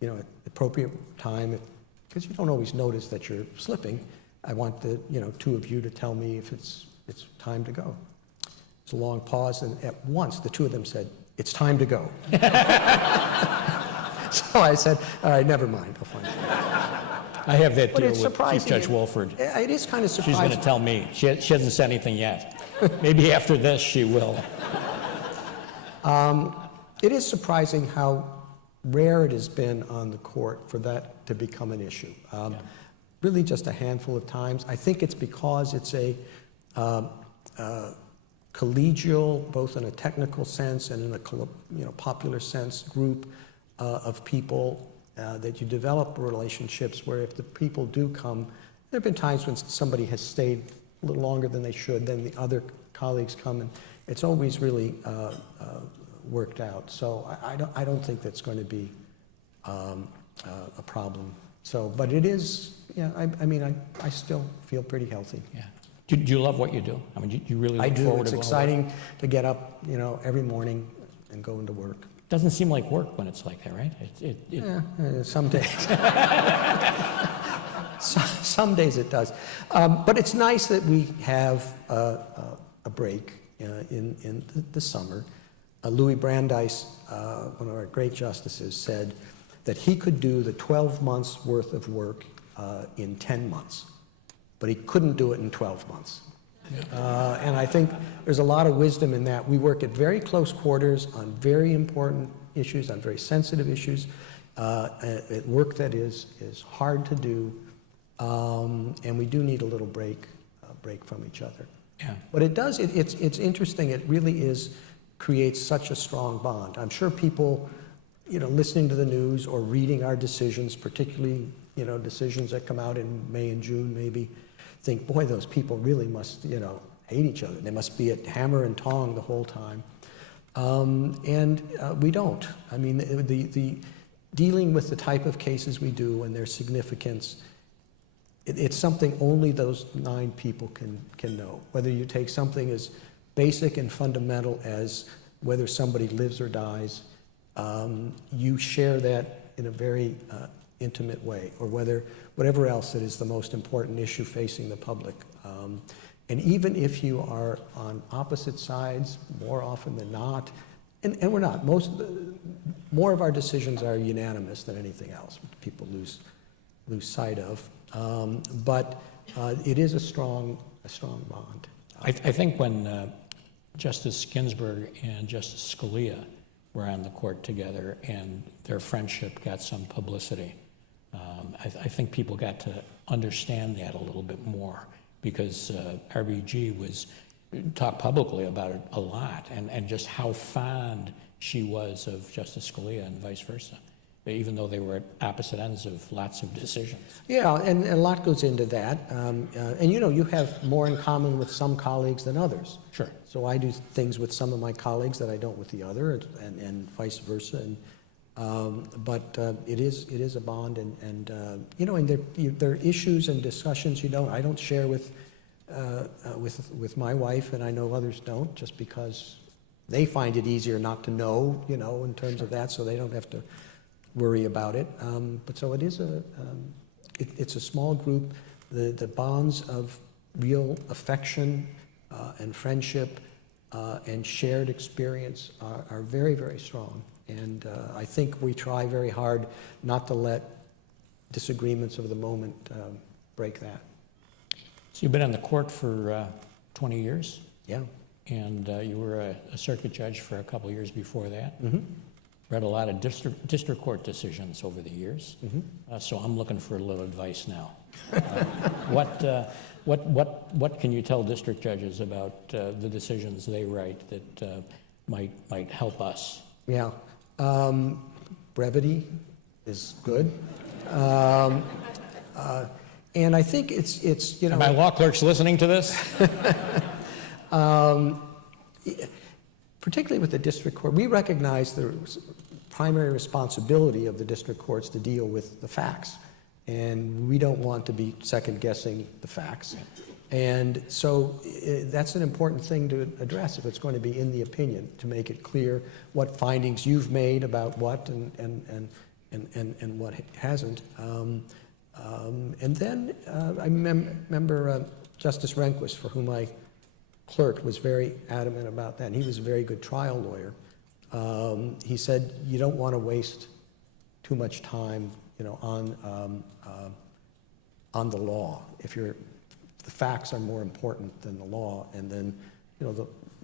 at appropriate time, because you don't always notice that you're slipping. I want the two of you to tell me if it's time to go. It's a long pause, and at once the two of them said, "It's time to go." So I said, "All right, never mind. I'll find something." I have that deal with surprising. Chief Judge Wolford. It is kind of surprising. She's going to tell me. She hasn't said anything yet. Maybe after this she will. It is surprising how rare it has been on the court for that to become an issue. Really just a handful of times. I think it's because it's a collegial, both in a technical sense and in a popular sense, group of people that you develop relationships where if the people do come, there have been times when somebody has stayed a little longer than they should, then the other colleagues come, and it's always really worked out. So I don't think that's going to be a problem. So, but it is, I still feel pretty healthy. Yeah. Do you love what you do? I mean, do you really I look do. forward It's to going to exciting to get up, every morning and go into work. Doesn't seem like work when it's like that, right? Some days. Some days it does. But it's nice that we have a break in the summer. Louis Brandeis, one of our great justices, said that he could do the 12 months worth of work in 10 months, but he couldn't do it in 12 months. And I think there's a lot of wisdom in that. We work at very close quarters on very important issues, on very sensitive issues, at work that is hard to do, and we do need a little break from each other. Yeah. But it's interesting. It really creates such a strong bond. I'm sure people, listening to the news or reading our decisions, particularly, decisions that come out in May and June maybe, think, boy, those people really must, hate each other. They must be at hammer and tong the whole time. And we don't. I mean, the dealing with the type of cases we do and their significance, it's something only those 9 people can know. Whether you take something as basic and fundamental as whether somebody lives or dies, you share that in a very intimate way, or whatever else that is the most important issue facing the public. And even if you are on opposite sides, more often than not, and we're not, more of our decisions are unanimous than anything else, which people lose sight of. But it is a strong bond. I think when Justice Ginsburg and Justice Scalia were on the court together and their friendship got some publicity, I think people got to understand that a little bit more, because RBG talked publicly about it a lot, and just how fond she was of Justice Scalia and vice versa, even though they were at opposite ends of lots of decisions. Yeah, and a lot goes into that. And you have more in common with some colleagues than others. Sure. So I do things with some of my colleagues that I don't with the other, and vice versa. But it is a bond, and there are issues and discussions I don't share with my wife, and I know others don't, just because they find it easier not to know, in terms of that, so they don't have to worry about it. But so it is it's a small group. The bonds of real affection and friendship and shared experience are very, very strong. And I think we try very hard not to let disagreements of the moment break that. So you've been on the court for 20 years? Yeah. And you were a circuit judge for a couple of years before that. Mm-hmm. Read a lot of district court decisions over the years. Mm-hmm. So I'm looking for a little advice now. What can you tell district judges about the decisions they write that might help us? Yeah. Brevity is good. And I think it's Are my law clerks listening to this? Particularly with the district court, we recognize the primary responsibility of the district courts to deal with the facts. And we don't want to be second-guessing the facts. And so that's an important thing to address if it's going to be in the opinion, to make it clear what findings you've made about what and what hasn't. And then I remember Justice Rehnquist, for whom I clerked, was very adamant about that. And he was a very good trial lawyer. He said, you don't want to waste too much time, on the law. The facts are more important than the law, and then,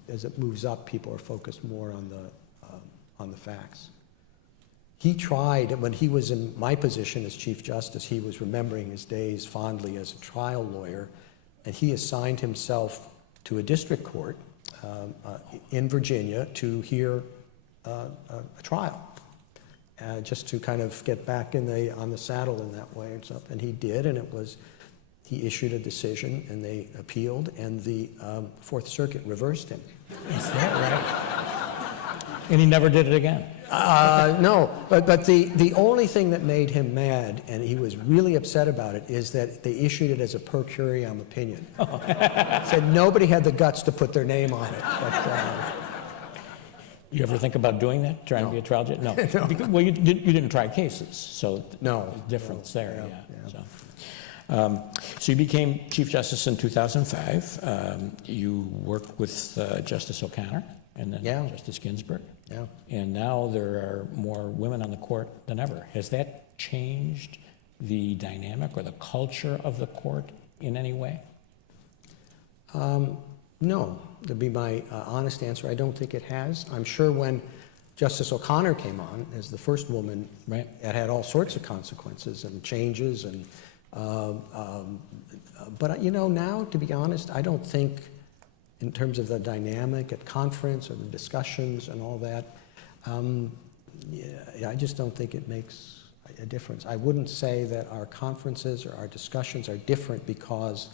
as it moves up, people are focused more on the facts. He tried, when he was in my position as Chief Justice, he was remembering his days fondly as a trial lawyer, and he assigned himself to a district court in Virginia to hear a trial, just to kind of get back on the saddle in that way and stuff. And he did, and he issued a decision, and they appealed, and the Fourth Circuit reversed him. Is that right? And he never did it again. No, but the only thing that made him mad, and he was really upset about it, is that they issued it as a per curiam opinion. Said nobody had the guts to put their name on it. But, You ever think about doing that, trying to be a trial judge? No. Because, well, you didn't try cases, so No. there's a difference there, Yeah. So you became Chief Justice in 2005. You worked with Justice O'Connor and then Yeah. Justice Ginsburg. Yeah. And now there are more women on the court than ever. Has that changed the dynamic or the culture of the court in any way? No, to be my honest answer, I don't think it has. I'm sure when Justice O'Connor came on as the first woman, Right. it had all sorts of consequences and changes. And but now, to be honest, I don't think, in terms of the dynamic at conference or the discussions and all that, I just don't think it makes a difference. I wouldn't say that our conferences or our discussions are different because.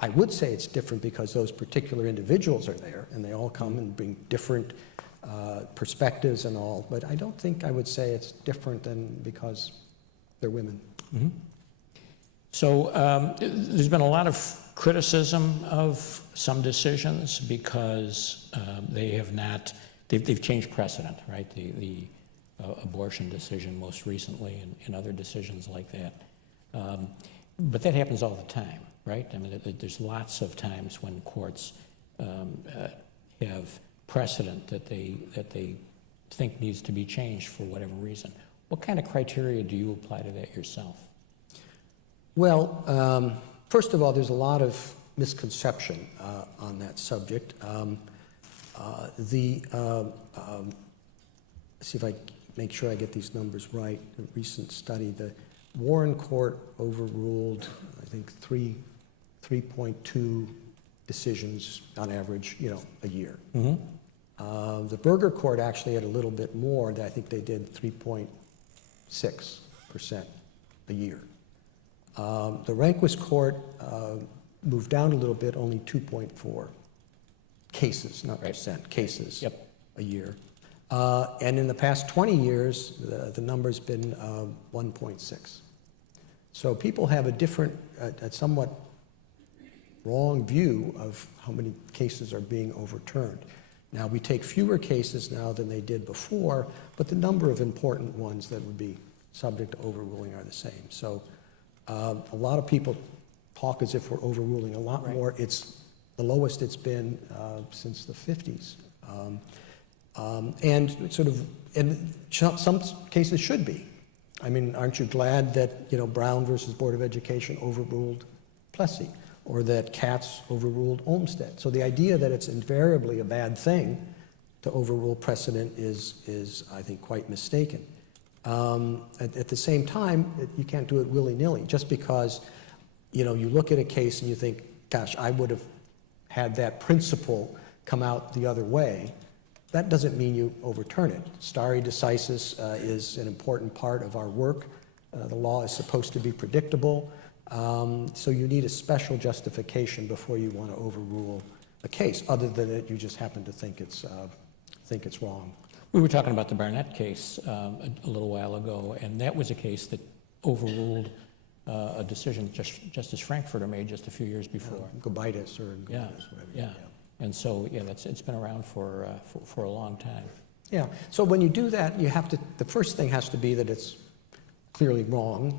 I would say it's different because those particular individuals are there and they all come and bring different perspectives and all, but I don't think I would say it's different than because they're women. Mm-hmm. So there's been a lot of criticism of some decisions because they have not, they've changed precedent, right? The abortion decision most recently and other decisions like that. But that happens all the time. Right? I mean, there's lots of times when courts have precedent that they think needs to be changed for whatever reason. What kind of criteria do you apply to that yourself? Well, first of all, there's a lot of misconception on that subject. See if I make sure I get these numbers right. A recent study, the Warren Court overruled, I think, 3.2 decisions on average, a year. Mm-hmm. The Berger Court actually had a little bit more. I think they did 3.6% a year. The Rehnquist Court moved down a little bit, only 2.4 cases, not percent, cases Yep. a year. And in the past 20 years, the number's been 1.6. So people have a different, a somewhat wrong view of how many cases are being overturned. Now, we take fewer cases now than they did before, but the number of important ones that would be subject to overruling are the same. So a lot of people talk as if we're overruling a lot more. It's the lowest it's been since the 50s. And some cases should be. I mean, aren't you glad that, Brown versus Board of Education overruled Plessy, or that Katz overruled Olmsted? So the idea that it's invariably a bad thing to overrule precedent is I think, quite mistaken. At the same time, you can't do it willy-nilly. Just because, you look at a case and you think, gosh, I would have had that principle come out the other way, that doesn't mean you overturn it. Stare decisis is an important part of our work. The law is supposed to be predictable. So you need a special justification before you want to overrule a case, other than that you just happen to think it's wrong. We were talking about the Barnett case a little while ago, and that was a case that overruled a decision Justice Frankfurter made just a few years before. Gobitis or Yeah, whatever. yeah. And so, it's been around for a long time. Yeah. So when you do that, the first thing has to be that it's clearly wrong.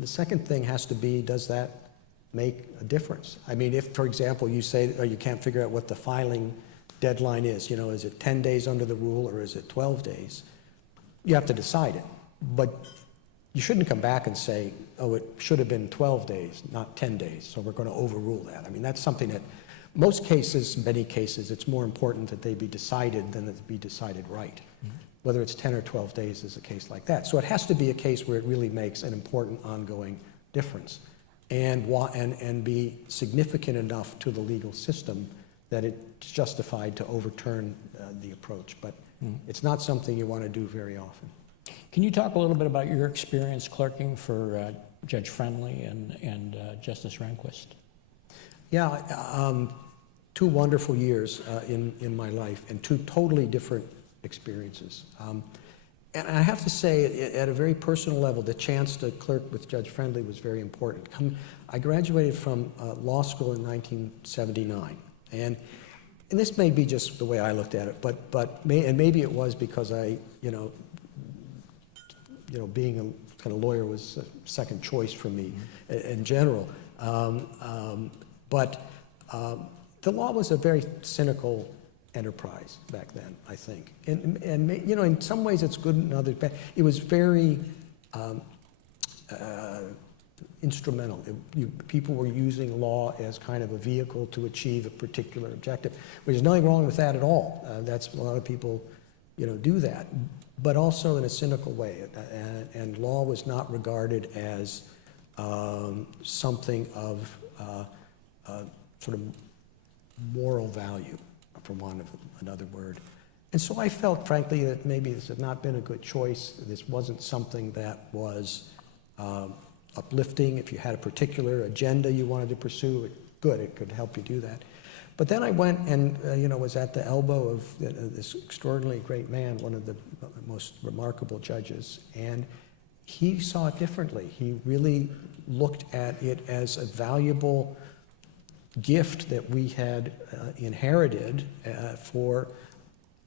The second thing has to be, does that make a difference? I mean, if, for example, you say, or you can't figure out what the filing deadline is, is it 10 days under the rule or is it 12 days? You have to decide it. But you shouldn't come back and say, oh, it should have been 12 days, not 10 days, so we're going to overrule that. I mean, that's something that most cases, many cases, it's more important that they be decided than that they be decided right. Mm-hmm. Whether it's 10 or 12 days is a case like that. So it has to be a case where it really makes an important ongoing difference and be significant enough to the legal system that it's justified to overturn the approach. But it's not something you want to do very often. Can you talk a little bit about your experience clerking for Judge Friendly and Justice Rehnquist? Yeah, two wonderful years in my life, and two totally different experiences. And I have to say, at a very personal level, the chance to clerk with Judge Friendly was very important. I graduated from law school in 1979, and this may be just the way I looked at it, but maybe it was because I, being a kind of lawyer was a second choice for me in general. But the law was a very cynical enterprise back then, I think. And in some ways it's good and others bad. It was very instrumental. People were using law as kind of a vehicle to achieve a particular objective. There's nothing wrong with that at all. That's a lot of people, do that, but also in a cynical way. And law was not regarded as something of sort of moral value, for want of another word. And so I felt, frankly, that maybe this had not been a good choice. This wasn't something that was uplifting. If you had a particular agenda you wanted to pursue, good, it could help you do that. But then I went and was at the elbow of this extraordinarily great man, one of the most remarkable judges, and he saw it differently. He really looked at it as a valuable gift that we had inherited for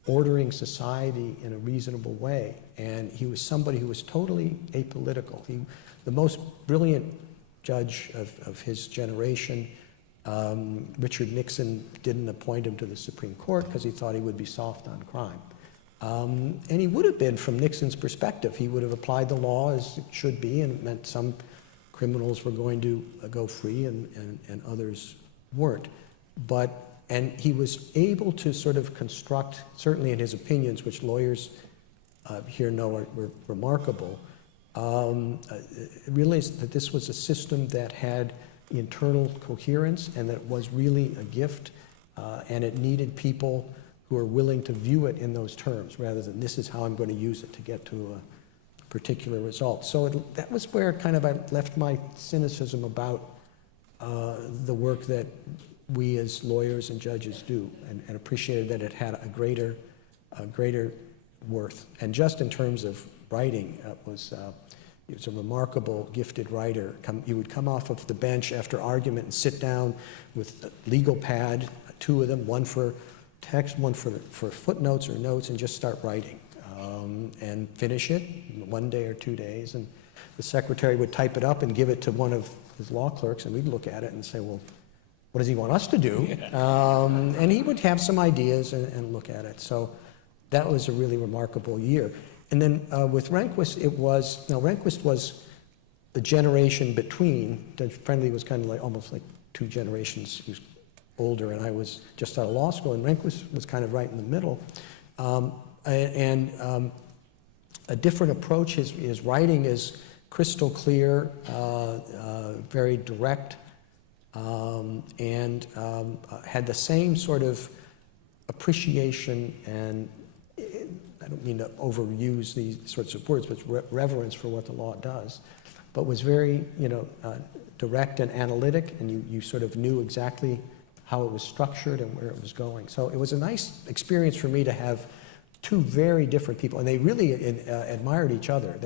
ordering society in a reasonable way. And he was somebody who was totally apolitical. The most brilliant judge of his generation. Richard Nixon didn't appoint him to the Supreme Court because he thought he would be soft on crime. And he would have been, from Nixon's perspective. He would have applied the law as it should be, and it meant some criminals were going to go free and others weren't. And he was able to sort of construct, certainly in his opinions, which lawyers here know were remarkable, realized that this was a system that had internal coherence and that was really a gift, and it needed people who are willing to view it in those terms rather than this is how I'm going to use it to get to a particular result. So that was where kind of I left my cynicism about the work that we as lawyers and judges do, and appreciated that it had a greater worth. And just in terms of writing, he was a remarkable, gifted writer. He would come off of the bench after argument and sit down with a legal pad, two of them, one for text, one for footnotes or notes, and just start writing and finish it in 1 day or 2 days. And the secretary would type it up and give it to one of his law clerks, and we'd look at it and say, well, what does he want us to do? And he would have some ideas and look at it. So that was a really remarkable year. And then with Rehnquist, Rehnquist was the generation between. Judge Friendly was kind of like almost like two generations. He was older, and I was just out of law school, and Rehnquist was kind of right in the middle. A different approach. His writing is crystal clear, very direct, and had the same sort of appreciation and, I don't mean to overuse these sorts of words, but reverence for what the law does, but was very, direct and analytic, and you sort of knew exactly how it was structured and where it was going. So it was a nice experience for me to have two very different people, and they really admired each other.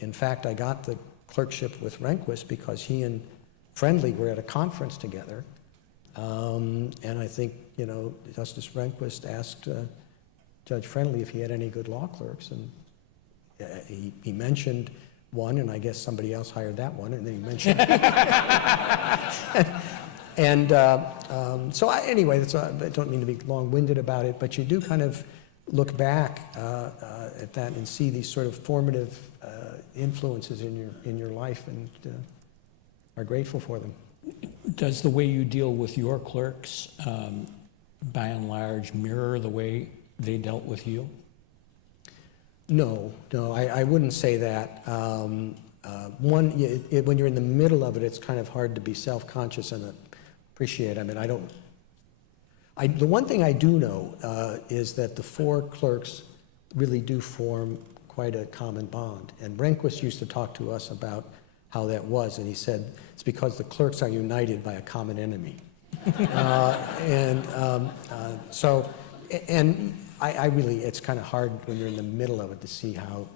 In fact, I got the clerkship with Rehnquist because he and Friendly were at a conference together, and I think, Justice Rehnquist asked Judge Friendly if he had any good law clerks, and he mentioned one, and I guess somebody else hired that one, and then he mentioned anyway, I don't mean to be long-winded about it, but you do kind of look back at that and see these sort of formative influences in your life, and are grateful for them. Does the way you deal with your clerks, by and large, mirror the way they dealt with you? No, I wouldn't say that. When you're in the middle of it, it's kind of hard to be self-conscious and appreciate. I mean, the one thing I do know is that the four clerks really do form quite a common bond. And Rehnquist used to talk to us about how that was, and he said it's because the clerks are united by a common enemy. I really, it's kind of hard when you're in the middle of it to see how,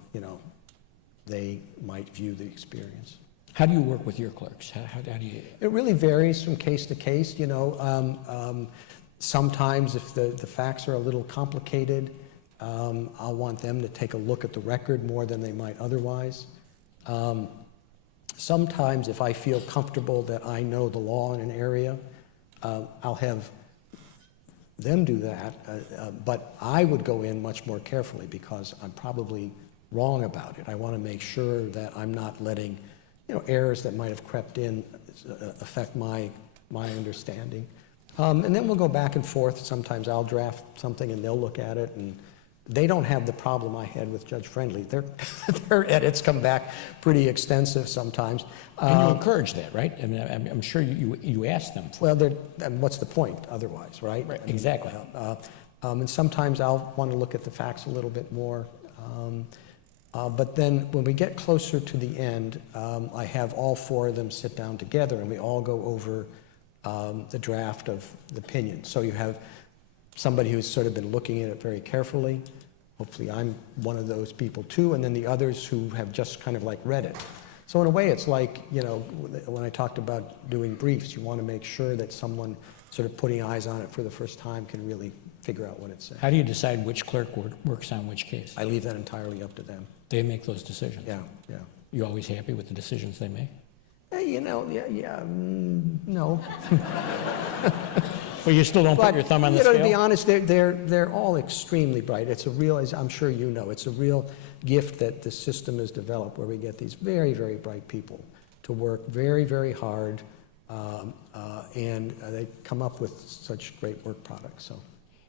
they might view the experience. How do you work with your clerks? How do you? It really varies from case to case, Sometimes if the facts are a little complicated, I'll want them to take a look at the record more than they might otherwise. Sometimes if I feel comfortable that I know the law in an area, I'll have them do that, but I would go in much more carefully because I'm probably wrong about it. I want to make sure that I'm not letting errors that might have crept in affect my understanding. And then we'll go back and forth. Sometimes I'll draft something and they'll look at it, and they don't have the problem I had with Judge Friendly. Their edits come back pretty extensive sometimes. And you encourage that, right? I mean, I'm sure you ask them. Well, and what's the point otherwise, right? Right, exactly. And sometimes I'll want to look at the facts a little bit more. But then when we get closer to the end, I have all four of them sit down together and we all go over the draft of the opinion. So you have somebody who's sort of been looking at it very carefully. Hopefully I'm one of those people too, and then the others who have just kind of like read it. So in a way it's like, when I talked about doing briefs, you want to make sure that someone sort of putting eyes on it for the first time can really figure out what it says. How do you decide which clerk works on which case? I leave that entirely up to them. They make those decisions? Yeah. You always happy with the decisions they make? No. Well, you still don't put your thumb on the scale? To be honest, they're all extremely bright. It's a real, as I'm sure you know, it's a real gift that the system has developed where we get these very, very bright people to work very, very hard, and they come up with such great work products. So.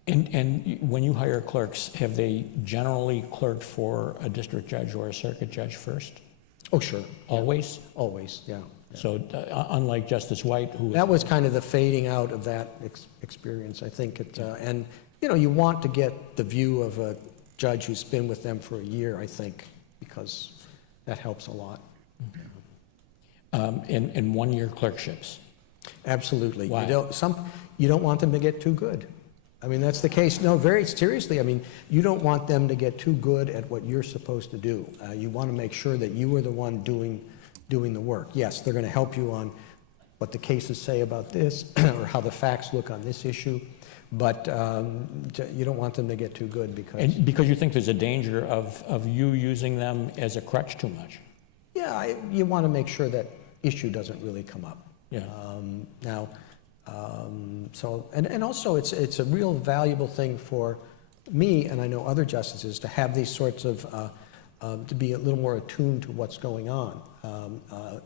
And when you hire clerks, have they generally clerked for a district judge or a circuit judge first? Oh, sure. Always? Always, yeah. So unlike Justice White, who... That was kind of the fading out of that experience, I think. And, you want to get the view of a judge who's been with them for a year, I think, because that helps a lot. In one-year clerkships? Absolutely. Why? You don't want them to get too good. I mean, that's the case. No, very seriously. I mean, you don't want them to get too good at what you're supposed to do. You want to make sure that you are the one doing the work. Yes, they're going to help you on what the cases say about this or how the facts look on this issue, but you don't want them to get too good because... And because you think there's a danger of you using them as a crutch too much? Yeah, you want to make sure that issue doesn't really come up. Yeah. And also it's a real valuable thing for me, and I know other justices, to have these sorts of, to be a little more attuned to what's going on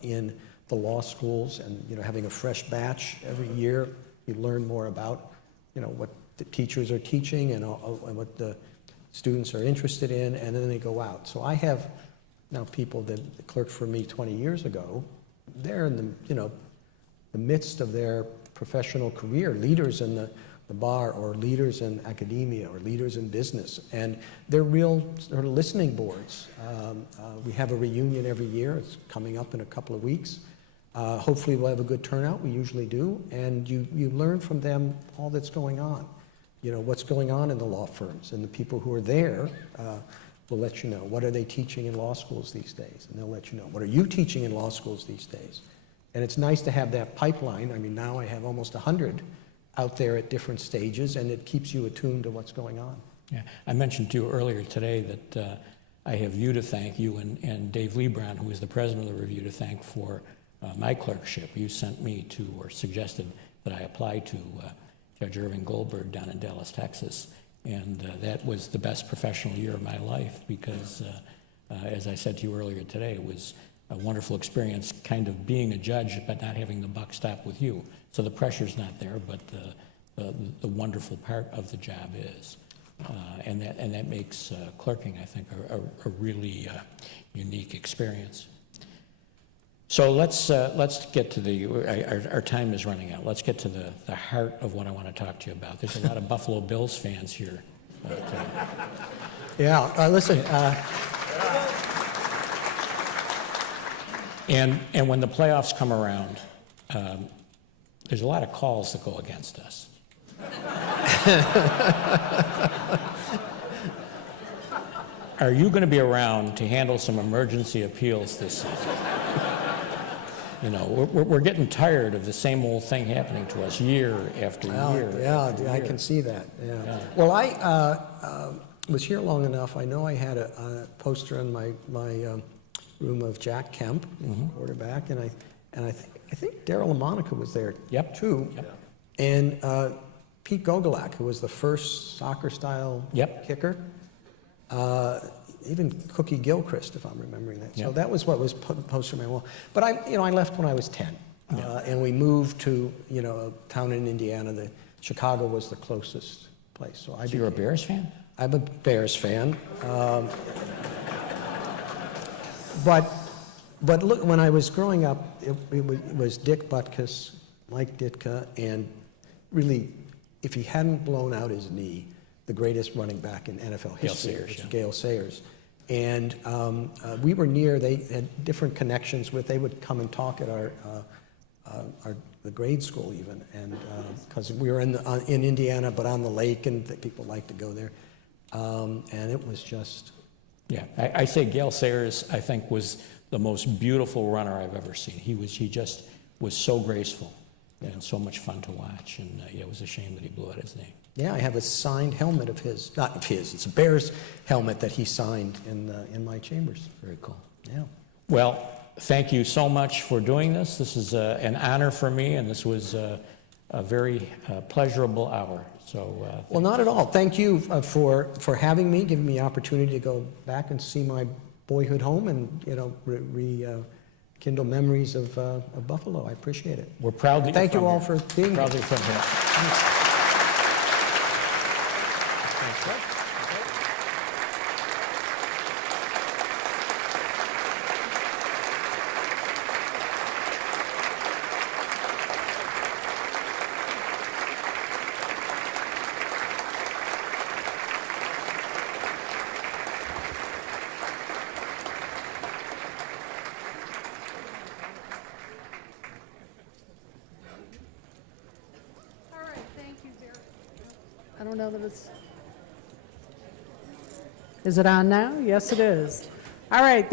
in the law schools, and having a fresh batch every year, you learn more about what the teachers are teaching and what the students are interested in, and then they go out. So I have now people that clerked for me 20 years ago. They're in the midst of their professional career, leaders in the bar, or leaders in academia, or leaders in business, and they're real sort of listening boards. We have a reunion every year. It's coming up in a couple of weeks. Hopefully we'll have a good turnout. We usually do, and you learn from them all that's going on. What's going on in the law firms, and the people who are there will let you know. What are they teaching in law schools these days? And they'll let you know. What are you teaching in law schools these days? And it's nice to have that pipeline. I mean, now I have almost 100 out there at different stages, and it keeps you attuned to what's going on. Yeah, I mentioned to you earlier today that I have you to thank, you and Dave Lebron, who is the president of the review, to thank for my clerkship. You sent me to, or suggested that I apply to Judge Irving Goldberg down in Dallas, Texas, and that was the best professional year of my life because, as I said to you earlier today, it was a wonderful experience kind of being a judge but not having the buck stop with you. So the pressure's not there, but the wonderful part of the job is. And that makes clerking, I think, a really unique experience. So let's get to our time is running out. Let's get to the heart of what I want to talk to you about. There's a lot of Buffalo Bills fans here. Yeah, listen. And when the playoffs come around, there's a lot of calls that go against us. Are you going to be around to handle some emergency appeals this season? You know, we're getting tired of the same old thing happening to us year after year. Yeah, after I year. can see that, yeah. Yeah. Well, I was here long enough, I know I had a poster in my room of Jack Kemp, quarterback, and I think Darryl LaMonica was there Yep. too. Yep. And Pete Gogolak, who was the first soccer-style Yep. kicker. Even Cookie Gilchrist, if I'm remembering that. So Yep. that was what was posted on my wall. But I left when I was 10, and we moved to, a town in Indiana. Chicago was the closest place. So You're a Bears fan? I'm a Bears fan. But look, when I was growing up, it was Dick Butkus, Mike Ditka, and really, if he hadn't blown out his knee, the greatest running back in NFL history, Sayers, which is yeah. Gale Sayers. And we were near, they had different connections with, they would come and talk at the grade school even, and because we were in Indiana, but on the lake, and people liked to go there. And it was just... Yeah, I say Gale Sayers, I think, was the most beautiful runner I've ever seen. He just was so graceful and so much fun to watch, and yeah, it was a shame that he blew out his knee. Yeah, I have a signed helmet of his, not of his, it's a Bears helmet that he signed in my chambers. Very cool. Yeah. Well, thank you so much for doing this. This is an honor for me, and this was a very pleasurable hour. So, Well, not at all. Thank you for having me, giving me the opportunity to go back and see my boyhood home and, rekindle memories of Buffalo. I appreciate it. we're proud that you're Thank you from all here. for being here. Proud that you're from here. All right, thank you very much. I don't know that it's... Is it on now? Yes, it is. All right.